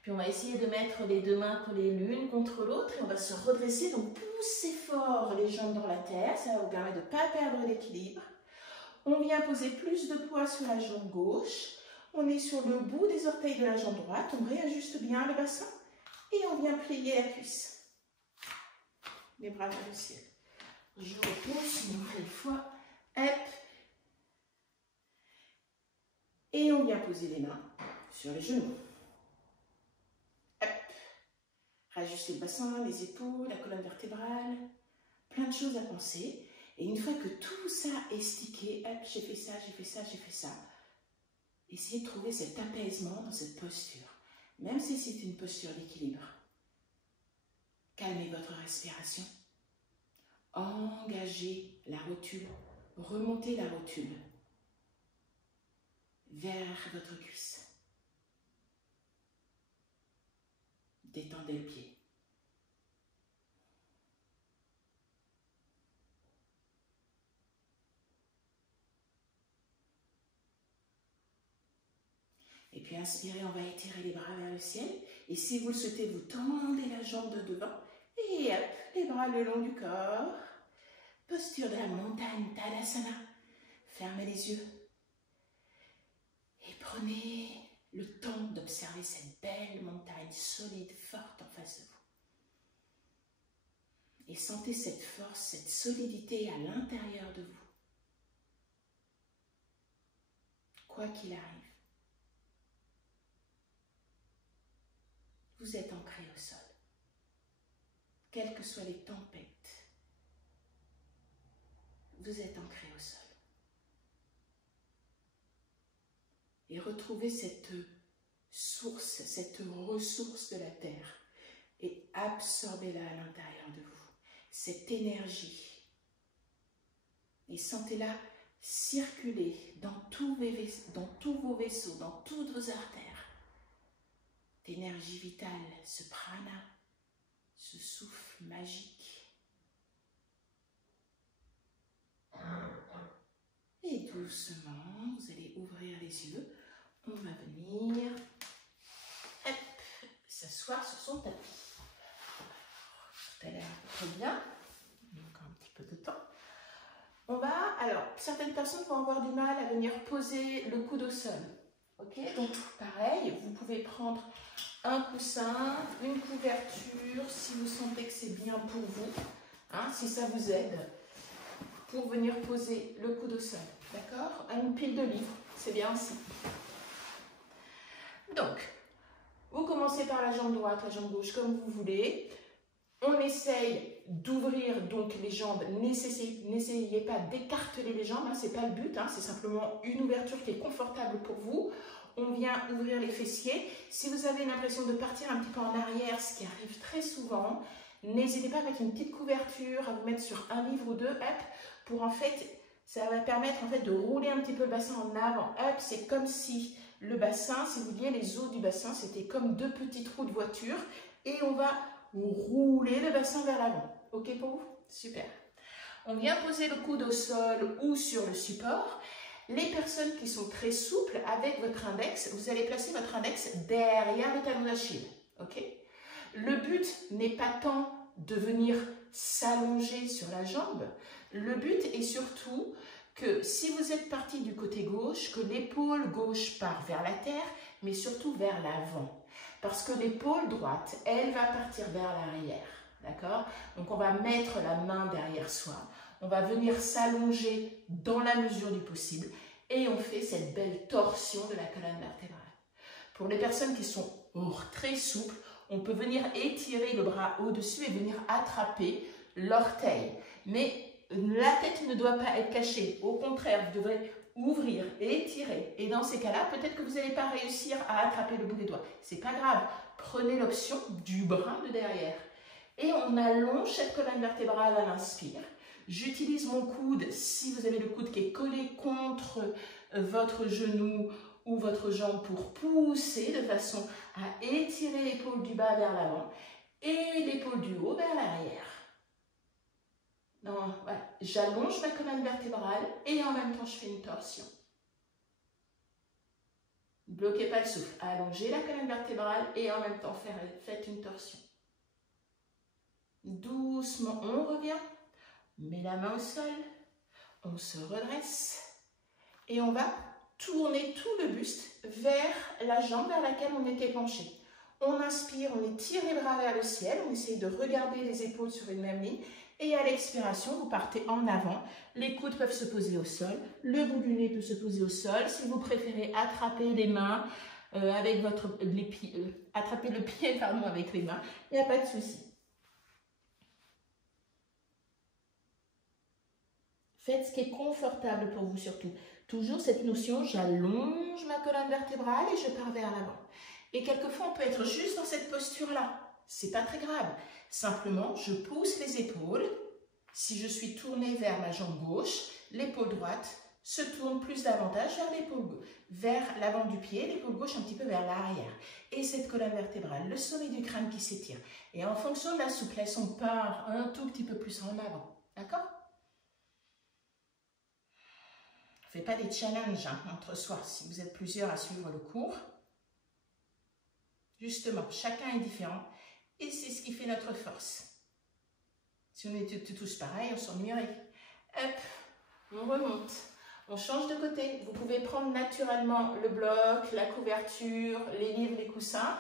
Puis on va essayer de mettre les deux mains collées l'une contre l'autre et on va se redresser. Donc poussez fort les jambes dans la terre, ça va vous permettre de ne pas perdre l'équilibre. On vient poser plus de poids sur la jambe gauche. On est sur le bout des orteils de la jambe droite. On réajuste bien le bassin et on vient plier la cuisse. les bras vers le ciel. Je repousse une nouvelle fois. Hop. Et on vient poser les mains sur les genoux. Hop. Rajuster le bassin, les épaules, la colonne vertébrale. Plein de choses à penser. Et une fois que tout ça est stické, hop, j'ai fait ça, j'ai fait ça, j'ai fait ça. Essayez de trouver cet apaisement dans cette posture. Même si c'est une posture d'équilibre. Calmez votre respiration. Engagez la rotule. Remontez la rotule vers votre cuisse. Détendez le pied. Et puis inspirez, on va étirer les bras vers le ciel. Et si vous le souhaitez, vous tendez la jambe de devant. Et hop, les bras le long du corps. Posture de la montagne, Tadasana. Fermez les yeux. Et prenez le temps d'observer cette belle montagne solide, forte en face de vous. Et sentez cette force, cette solidité à l'intérieur de vous. Quoi qu'il arrive. Vous êtes ancré au sol. Quelles que soient les tempêtes, vous êtes ancré au sol. Et retrouvez cette source, cette ressource de la terre et absorbez-la à l'intérieur de vous. Cette énergie. Et sentez-la circuler dans tous vos vaisseaux, dans toutes vos artères. D'énergie vitale, ce prana, ce souffle magique. Et doucement, vous allez ouvrir les yeux. On va venir s'asseoir sur son tapis. Tout à l'heure, très bien. Encore un petit peu de temps. On va, alors, certaines personnes vont avoir du mal à venir poser le coude au sol. Ok, donc pareil, vous pouvez prendre un coussin, une couverture, si vous sentez que c'est bien pour vous, hein, si ça vous aide, pour venir poser le coude au sol, d'accord? Une pile de livres, c'est bien aussi. Donc, vous commencez par la jambe droite, la jambe gauche, comme vous voulez. On essaye d'ouvrir donc les jambes, n'essayez pas d'écarteler les jambes, hein, c'est pas le but, hein, c'est simplement une ouverture qui est confortable pour vous. On vient ouvrir les fessiers. Si vous avez l'impression de partir un petit peu en arrière, ce qui arrive très souvent, n'hésitez pas à mettre une petite couverture, à vous mettre sur un livre ou deux, hop, pour en fait, ça va permettre en fait de rouler un petit peu le bassin en avant, hop, c'est comme si le bassin, si vous vouliez, les os du bassin, c'était comme deux petites roues de voiture, et on va rouler le bassin vers l'avant. Ok pour vous? Super. On vient poser le coude au sol ou sur le support. Les personnes qui sont très souples, avec votre index, vous allez placer votre index derrière le talon d'Achille. Ok? Le but n'est pas tant de venir s'allonger sur la jambe. Le but est surtout que si vous êtes parti du côté gauche, que l'épaule gauche part vers la terre, mais surtout vers l'avant. Parce que l'épaule droite, elle va partir vers l'arrière. D'accord? Donc on va mettre la main derrière soi. On va venir s'allonger dans la mesure du possible et on fait cette belle torsion de la colonne vertébrale. Pour les personnes qui sont très souples, on peut venir étirer le bras au-dessus et venir attraper l'orteil. Mais la tête ne doit pas être cachée. Au contraire, vous devrez ouvrir et étirer. Et dans ces cas-là, peut-être que vous n'allez pas réussir à attraper le bout des doigts. C'est pas grave. Prenez l'option du bras de derrière. Et on allonge cette colonne vertébrale à l'inspire. J'utilise mon coude, si vous avez le coude qui est collé contre votre genou ou votre jambe pour pousser de façon à étirer l'épaule du bas vers l'avant et l'épaule du haut vers l'arrière. Voilà. J'allonge ma colonne vertébrale et en même temps je fais une torsion. Ne bloquez pas le souffle. Allongez la colonne vertébrale et en même temps faites une torsion. Doucement, on revient. On met la main au sol, on se redresse et on va tourner tout le buste vers la jambe vers laquelle on était penché. On inspire, on étire les bras vers le ciel, on essaye de regarder les épaules sur une même ligne. Et à l'expiration, vous partez en avant. Les coudes peuvent se poser au sol, le bout du nez peut se poser au sol. Si vous préférez attraper les mains avec attraper le pied pardon, avec les mains, il n'y a pas de souci. Faites ce qui est confortable pour vous surtout. Toujours cette notion, j'allonge ma colonne vertébrale et je pars vers l'avant. Et quelquefois, on peut être juste dans cette posture-là. C'est pas très grave. Simplement, je pousse les épaules. Si je suis tournée vers ma jambe gauche, l'épaule droite se tourne plus davantage vers l'avant du pied, l'épaule gauche un petit peu vers l'arrière. Et cette colonne vertébrale, le sommet du crâne qui s'étire. Et en fonction de la souplesse, on part un tout petit peu plus en avant. D'accord ? On ne fait pas des challenges entre soi si vous êtes plusieurs à suivre le cours. Justement, chacun est différent et c'est ce qui fait notre force. Si on était tous pareils, on s'ennuierait. Hop, on remonte. On change de côté. Vous pouvez prendre naturellement le bloc, la couverture, les livres, les coussins.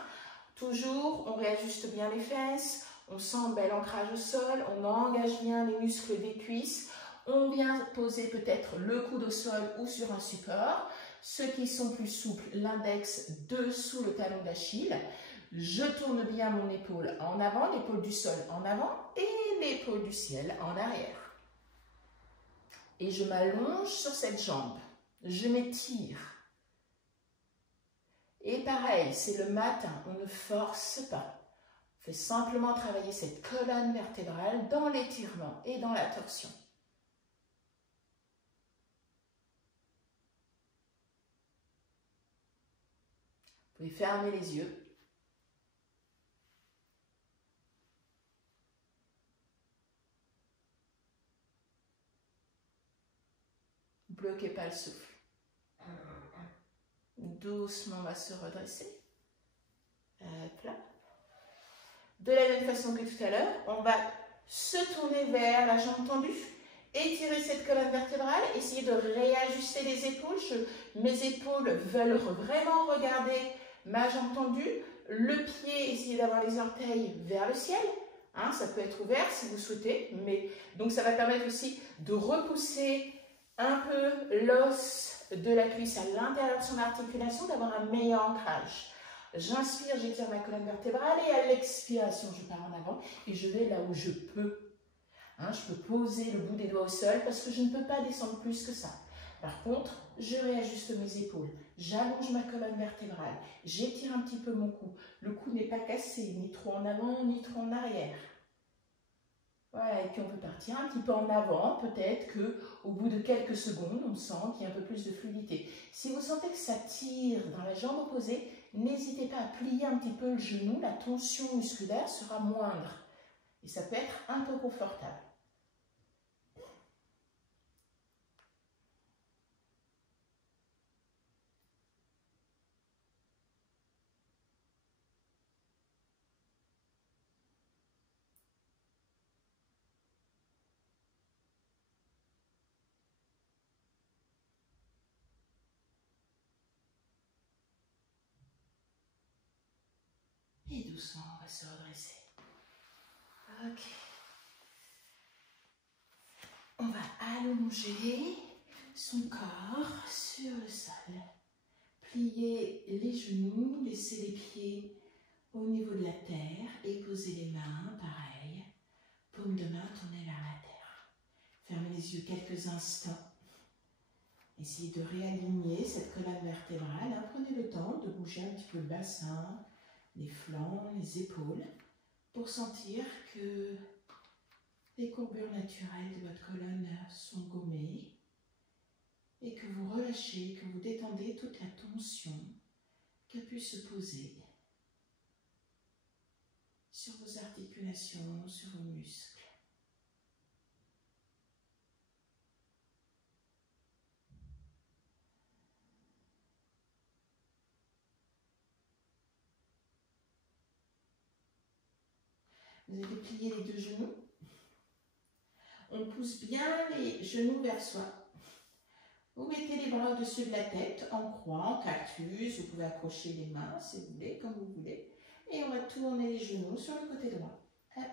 Toujours, on réajuste bien les fesses. On sent un bel ancrage au sol. On engage bien les muscles des cuisses. On vient poser peut-être le coude au sol ou sur un support. Ceux qui sont plus souples, l'index dessous le talon d'Achille. Je tourne bien mon épaule en avant, l'épaule du sol en avant et l'épaule du ciel en arrière. Et je m'allonge sur cette jambe. Je m'étire. Et pareil, c'est le matin, on ne force pas. On fait simplement travailler cette colonne vertébrale dans l'étirement et dans la torsion. Vous pouvez fermer les yeux. Bloquez pas le souffle. Doucement, on va se redresser. Hop là. De la même façon que tout à l'heure, on va se tourner vers la jambe tendue, étirer cette colonne vertébrale, essayer de réajuster les épaules. Mes épaules veulent vraiment regarder ma jambe tendue. Le pied, essayez d'avoir les orteils vers le ciel. Hein, ça peut être ouvert si vous souhaitez, mais donc ça va permettre aussi de repousser un peu l'os de la cuisse à l'intérieur de son articulation, d'avoir un meilleur ancrage. J'inspire, j'étire ma colonne vertébrale et à l'expiration, je pars en avant et je vais là où je peux. Hein, je peux poser le bout des doigts au sol parce que je ne peux pas descendre plus que ça. Par contre, je réajuste mes épaules, j'allonge ma colonne vertébrale, j'étire un petit peu mon cou. Le cou n'est pas cassé, ni trop en avant, ni trop en arrière. Voilà, et puis on peut partir un petit peu en avant, peut-être qu'au bout de quelques secondes, on sent qu'il y a un peu plus de fluidité. Si vous sentez que ça tire dans la jambe opposée, n'hésitez pas à plier un petit peu le genou, la tension musculaire sera moindre. Et ça peut être un peu confortable. Et doucement, on va se redresser. Ok. On va allonger son corps sur le sol. Plier les genoux, laisser les pieds au niveau de la terre et poser les mains, pareil. Paume de main tournée vers la terre. Fermez les yeux quelques instants. Essayez de réaligner cette colonne vertébrale. Prenez le temps de bouger un petit peu le bassin, les flancs, les épaules, pour sentir que les courbures naturelles de votre colonne sont gommées et que vous relâchez, que vous détendez toute la tension qui a pu se poser sur vos articulations, sur vos muscles. Vous allez plier les deux genoux. On pousse bien les genoux vers soi. Vous mettez les bras au-dessus de la tête, en croix, en cactus. Vous pouvez accrocher les mains si vous voulez, comme vous voulez. Et on va tourner les genoux sur le côté droit. Hop.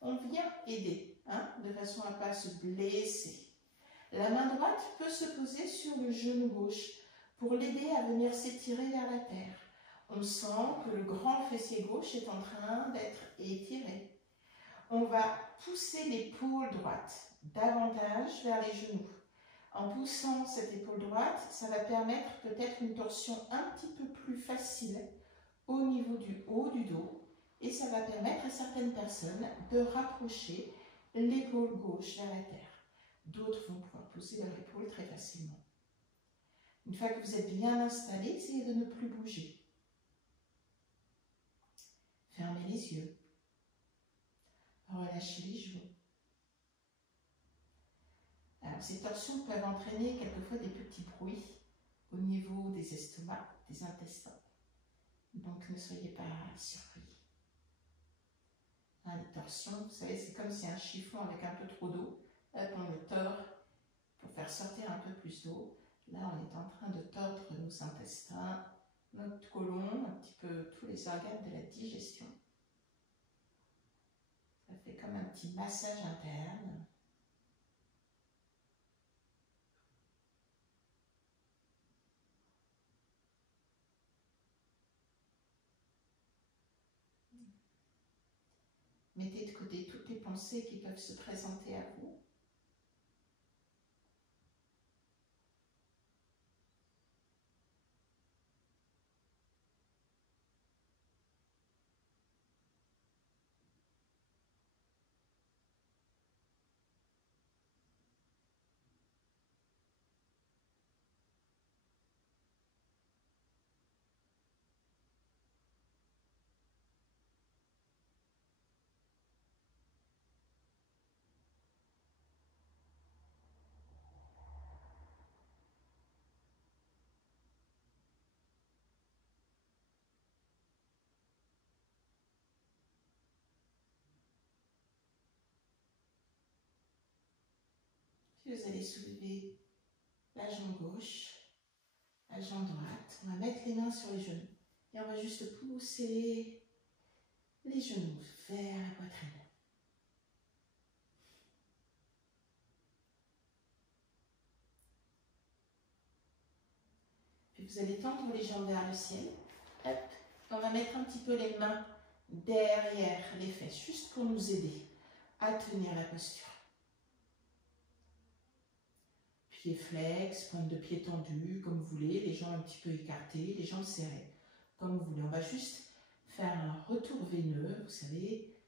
On vient aider, hein, de façon à ne pas se blesser. La main droite peut se poser sur le genou gauche pour l'aider à venir s'étirer vers la terre. On sent que le grand fessier gauche est en train d'être étiré. On va pousser l'épaule droite davantage vers les genoux. En poussant cette épaule droite, ça va permettre peut-être une torsion un petit peu plus facile au niveau du haut du dos et ça va permettre à certaines personnes de rapprocher l'épaule gauche vers la terre. D'autres vont pouvoir pousser leur épaule très facilement. Une fois que vous êtes bien installé, essayez de ne plus bouger. Fermez les yeux. Relâchez les genoux. Alors, ces torsions peuvent entraîner quelquefois des petits bruits au niveau des estomacs, des intestins. Donc, ne soyez pas surpris. Hein, les torsions, vous savez, c'est comme si un chiffon avec un peu trop d'eau, on le tord pour faire sortir un peu plus d'eau. Là, on est en train de tordre nos intestins, notre côlon, un petit peu tous les organes de la digestion. Ça fait comme un petit massage interne. Mettez de côté toutes les pensées qui peuvent se présenter à vous. Puis vous allez soulever la jambe gauche, la jambe droite. On va mettre les mains sur les genoux. Et on va juste pousser les genoux vers la poitrine. Puis vous allez tendre les jambes vers le ciel. Hop. On va mettre un petit peu les mains derrière les fesses, juste pour nous aider à tenir la posture. Pieds flex, pointe de pied tendue, comme vous voulez, les jambes un petit peu écartées, les jambes serrées, comme vous voulez. On va juste faire un retour veineux, vous savez,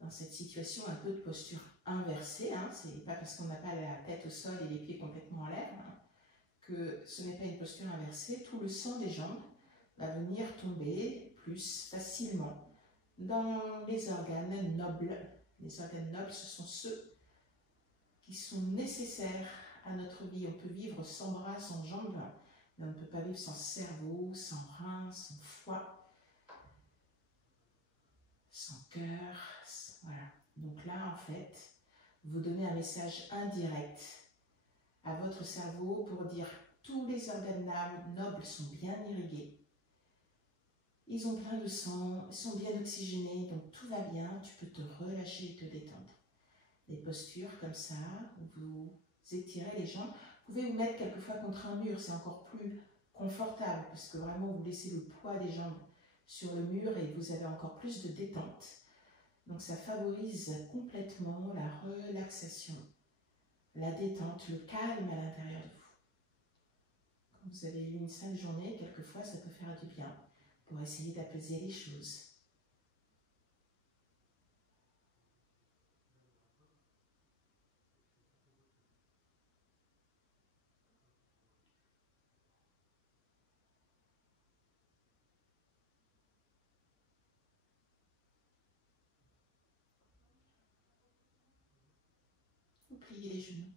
dans cette situation un peu de posture inversée. Hein. C'est pas parce qu'on n'a pas la tête au sol et les pieds complètement en l'air que ce n'est pas une posture inversée. Tout le sang des jambes va venir tomber plus facilement dans les organes nobles. Les organes nobles, ce sont ceux qui sont nécessaires à notre vie. On peut vivre sans bras, sans jambes, mais on ne peut pas vivre sans cerveau, sans rein, sans foie, sans cœur. Voilà. Donc là, en fait, vous donnez un message indirect à votre cerveau pour dire tous les organes nobles sont bien irrigués. Ils ont plein de sang, ils sont bien oxygénés, donc tout va bien, tu peux te relâcher et te détendre. Les postures comme ça, où vous étirez les jambes, vous pouvez vous mettre quelquefois contre un mur, c'est encore plus confortable, parce que vraiment vous laissez le poids des jambes sur le mur et vous avez encore plus de détente. Donc ça favorise complètement la relaxation, la détente, le calme à l'intérieur de vous. Quand vous avez eu une sale journée, quelquefois ça peut faire du bien pour essayer d'apaiser les choses. Vous pliez les genoux.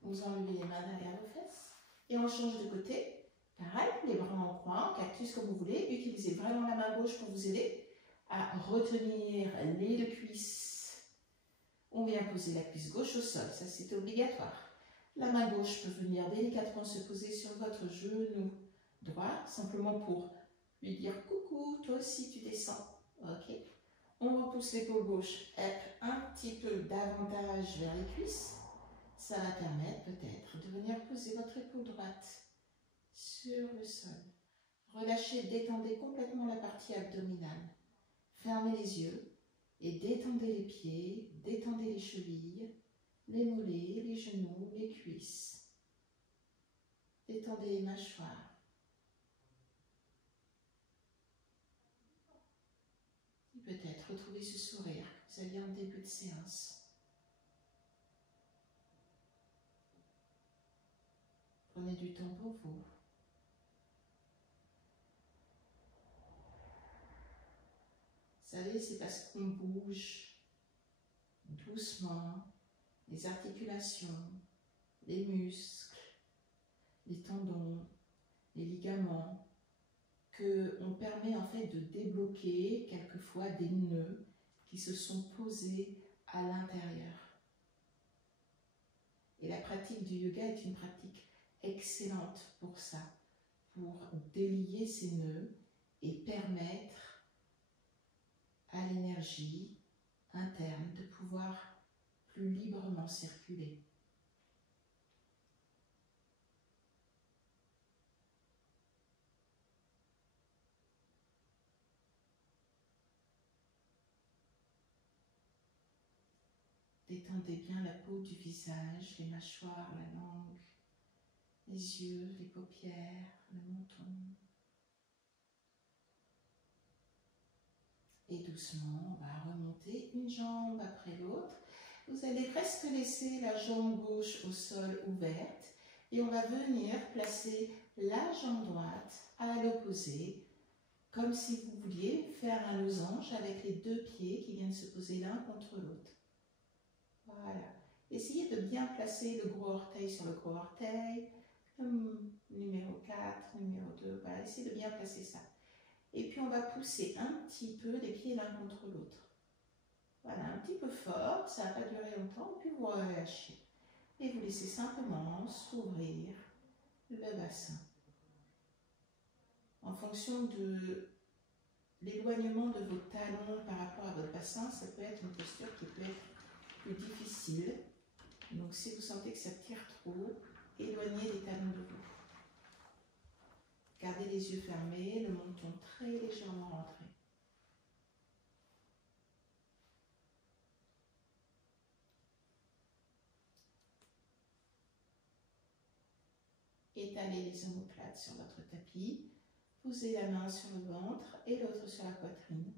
Vous enlevez les mains derrière vos fesses et on change de côté. Pareil, les bras en croix, en cactus comme vous voulez. Utilisez vraiment la main gauche pour vous aider à retenir les deux cuisses. On vient poser la cuisse gauche au sol, ça c'est obligatoire. La main gauche peut venir délicatement se poser sur votre genou droit, simplement pour lui dire coucou, toi aussi tu descends. Ok. On repousse l'épaule gauche un petit peu davantage vers les cuisses. Ça va permettre peut-être de venir poser votre épaule droite sur le sol. Relâchez, détendez complètement la partie abdominale. Fermez les yeux et détendez les pieds, détendez les chevilles, les mollets, les genoux, les cuisses. Détendez les mâchoires. Et peut-être retrouver ce sourire que vous aviez en début de séance. Prenez du temps pour vous. Vous savez, c'est parce qu'on bouge doucement les articulations, les muscles, les tendons, les ligaments, qu'on permet en fait de débloquer quelquefois des nœuds qui se sont posés à l'intérieur. Et la pratique du yoga est une pratique excellente pour ça, pour délier ces nœuds et permettre à l'énergie interne de pouvoir plus librement circuler. Détendez bien la peau du visage, les mâchoires, la langue, les yeux, les paupières, le menton. Et doucement, on va remonter une jambe après l'autre. Vous allez presque laisser la jambe gauche au sol ouverte et on va venir placer la jambe droite à l'opposé, comme si vous vouliez faire un losange avec les deux pieds qui viennent se poser l'un contre l'autre. Voilà. Essayez de bien placer le gros orteil sur le gros orteil, numéro 4, numéro 2, voilà, essayez de bien placer ça. Et puis on va pousser un petit peu les pieds l'un contre l'autre. Voilà, un petit peu fort, ça va pas durer longtemps, puis vous relâchez. Et vous laissez simplement s'ouvrir le bassin. En fonction de l'éloignement de vos talons par rapport à votre bassin, ça peut être une posture qui peut être plus difficile. Donc si vous sentez que ça tire trop, éloignez les talons de vous. Gardez les yeux fermés, le menton très légèrement rentré. Étalez les omoplates sur votre tapis. Posez la main sur le ventre et l'autre sur la poitrine.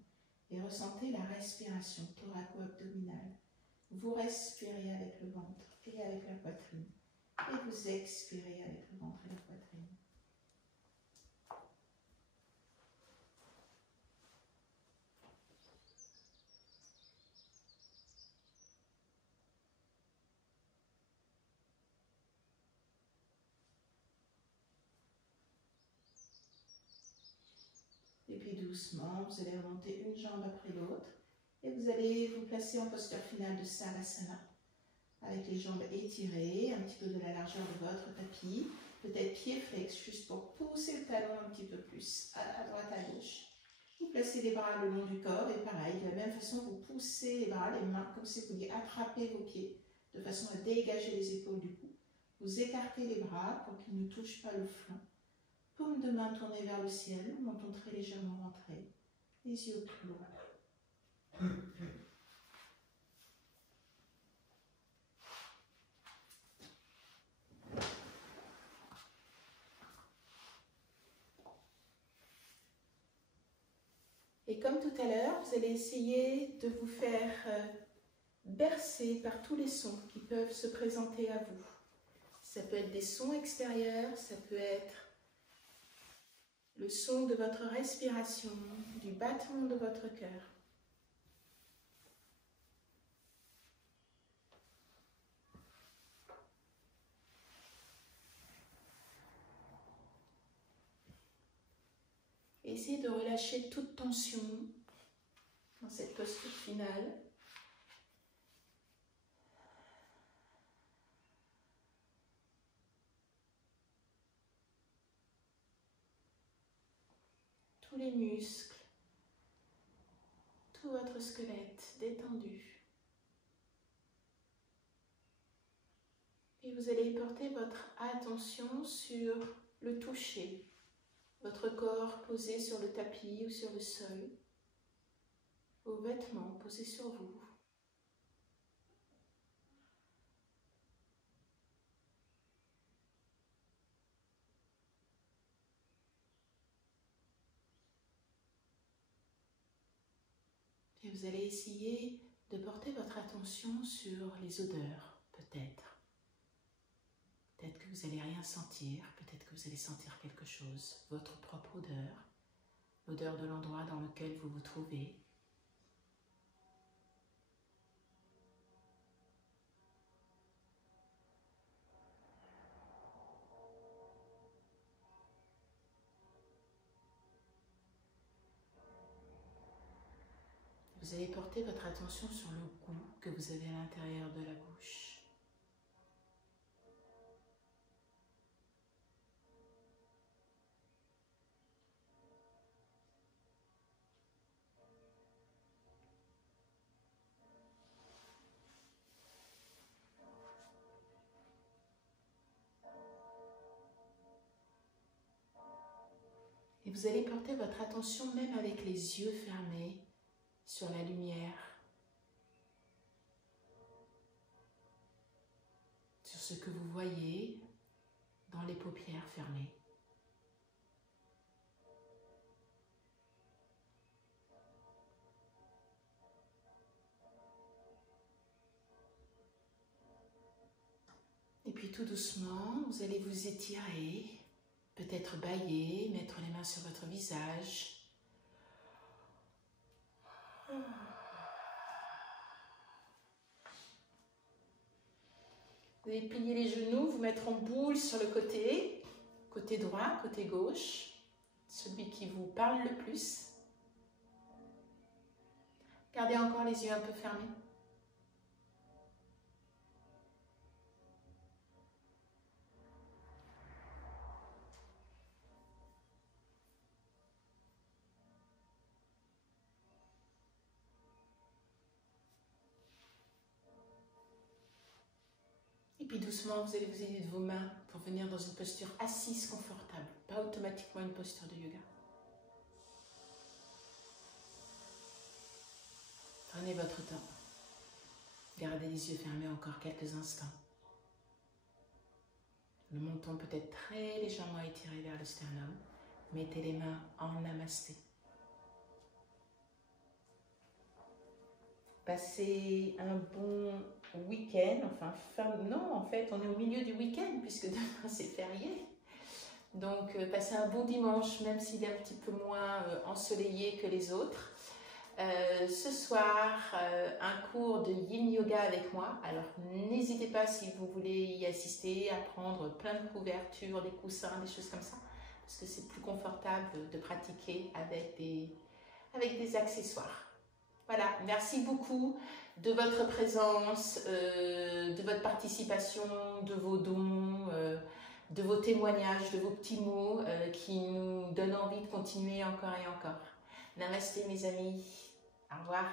Et ressentez la respiration thoraco-abdominale. Vous respirez avec le ventre et avec la poitrine. Et vous expirez avec le ventre et la poitrine. Et puis doucement, vous allez remonter une jambe après l'autre. Et vous allez vous placer en posture finale de Savasana. Avec les jambes étirées, un petit peu de la largeur de votre tapis. Peut-être pied flex, juste pour pousser le talon un petit peu plus, à droite, à gauche. Vous placez les bras le long du corps et pareil, de la même façon, vous poussez les bras, les mains, comme si vous vouliez attraper vos pieds, de façon à dégager les épaules du cou. Vous écartez les bras pour qu'ils ne touchent pas le flanc. Paume de main tournée vers le ciel, menton très légèrement rentré, les yeux clos. Et comme tout à l'heure, vous allez essayer de vous faire bercer par tous les sons qui peuvent se présenter à vous. Ça peut être des sons extérieurs, ça peut être le son de votre respiration, du battement de votre cœur. Essayez de relâcher toute tension dans cette posture finale. tous les muscles, tout votre squelette détendu. Et vous allez porter votre attention sur le toucher, votre corps posé sur le tapis ou sur le sol, vos vêtements posés sur vous. Et vous allez essayer de porter votre attention sur les odeurs, peut-être. Peut-être que vous n'allez rien sentir, peut-être que vous allez sentir quelque chose, votre propre odeur, l'odeur de l'endroit dans lequel vous vous trouvez. Vous allez porter votre attention sur le goût que vous avez à l'intérieur de la bouche. Et vous allez porter votre attention même avec les yeux fermés sur la lumière, sur ce que vous voyez dans les paupières fermées. Et puis tout doucement, vous allez vous étirer, peut-être bâiller, mettre les mains sur votre visage. Vous allez plier les genoux, vous mettre en boule sur le côté droit, côté gauche, celui qui vous parle le plus. Gardez encore les yeux un peu fermés. Et puis doucement, vous allez vous aider de vos mains pour venir dans une posture assise confortable, pas automatiquement une posture de yoga. Prenez votre temps. Gardez les yeux fermés encore quelques instants. Le menton peut être très légèrement étiré vers le sternum. Mettez les mains en namasté. Passez un bon week-end, non, en fait, on est au milieu du week-end puisque demain c'est férié. Donc, passez un bon dimanche, même s'il est un petit peu moins ensoleillé que les autres. Ce soir, un cours de Yin Yoga avec moi. Alors, n'hésitez pas si vous voulez y assister, à prendre plein de couvertures, des coussins, des choses comme ça, parce que c'est plus confortable de pratiquer avec des accessoires. Voilà, merci beaucoup de votre présence, de votre participation, de vos dons, de vos témoignages, de vos petits mots qui nous donnent envie de continuer encore et encore. Namasté mes amis, au revoir.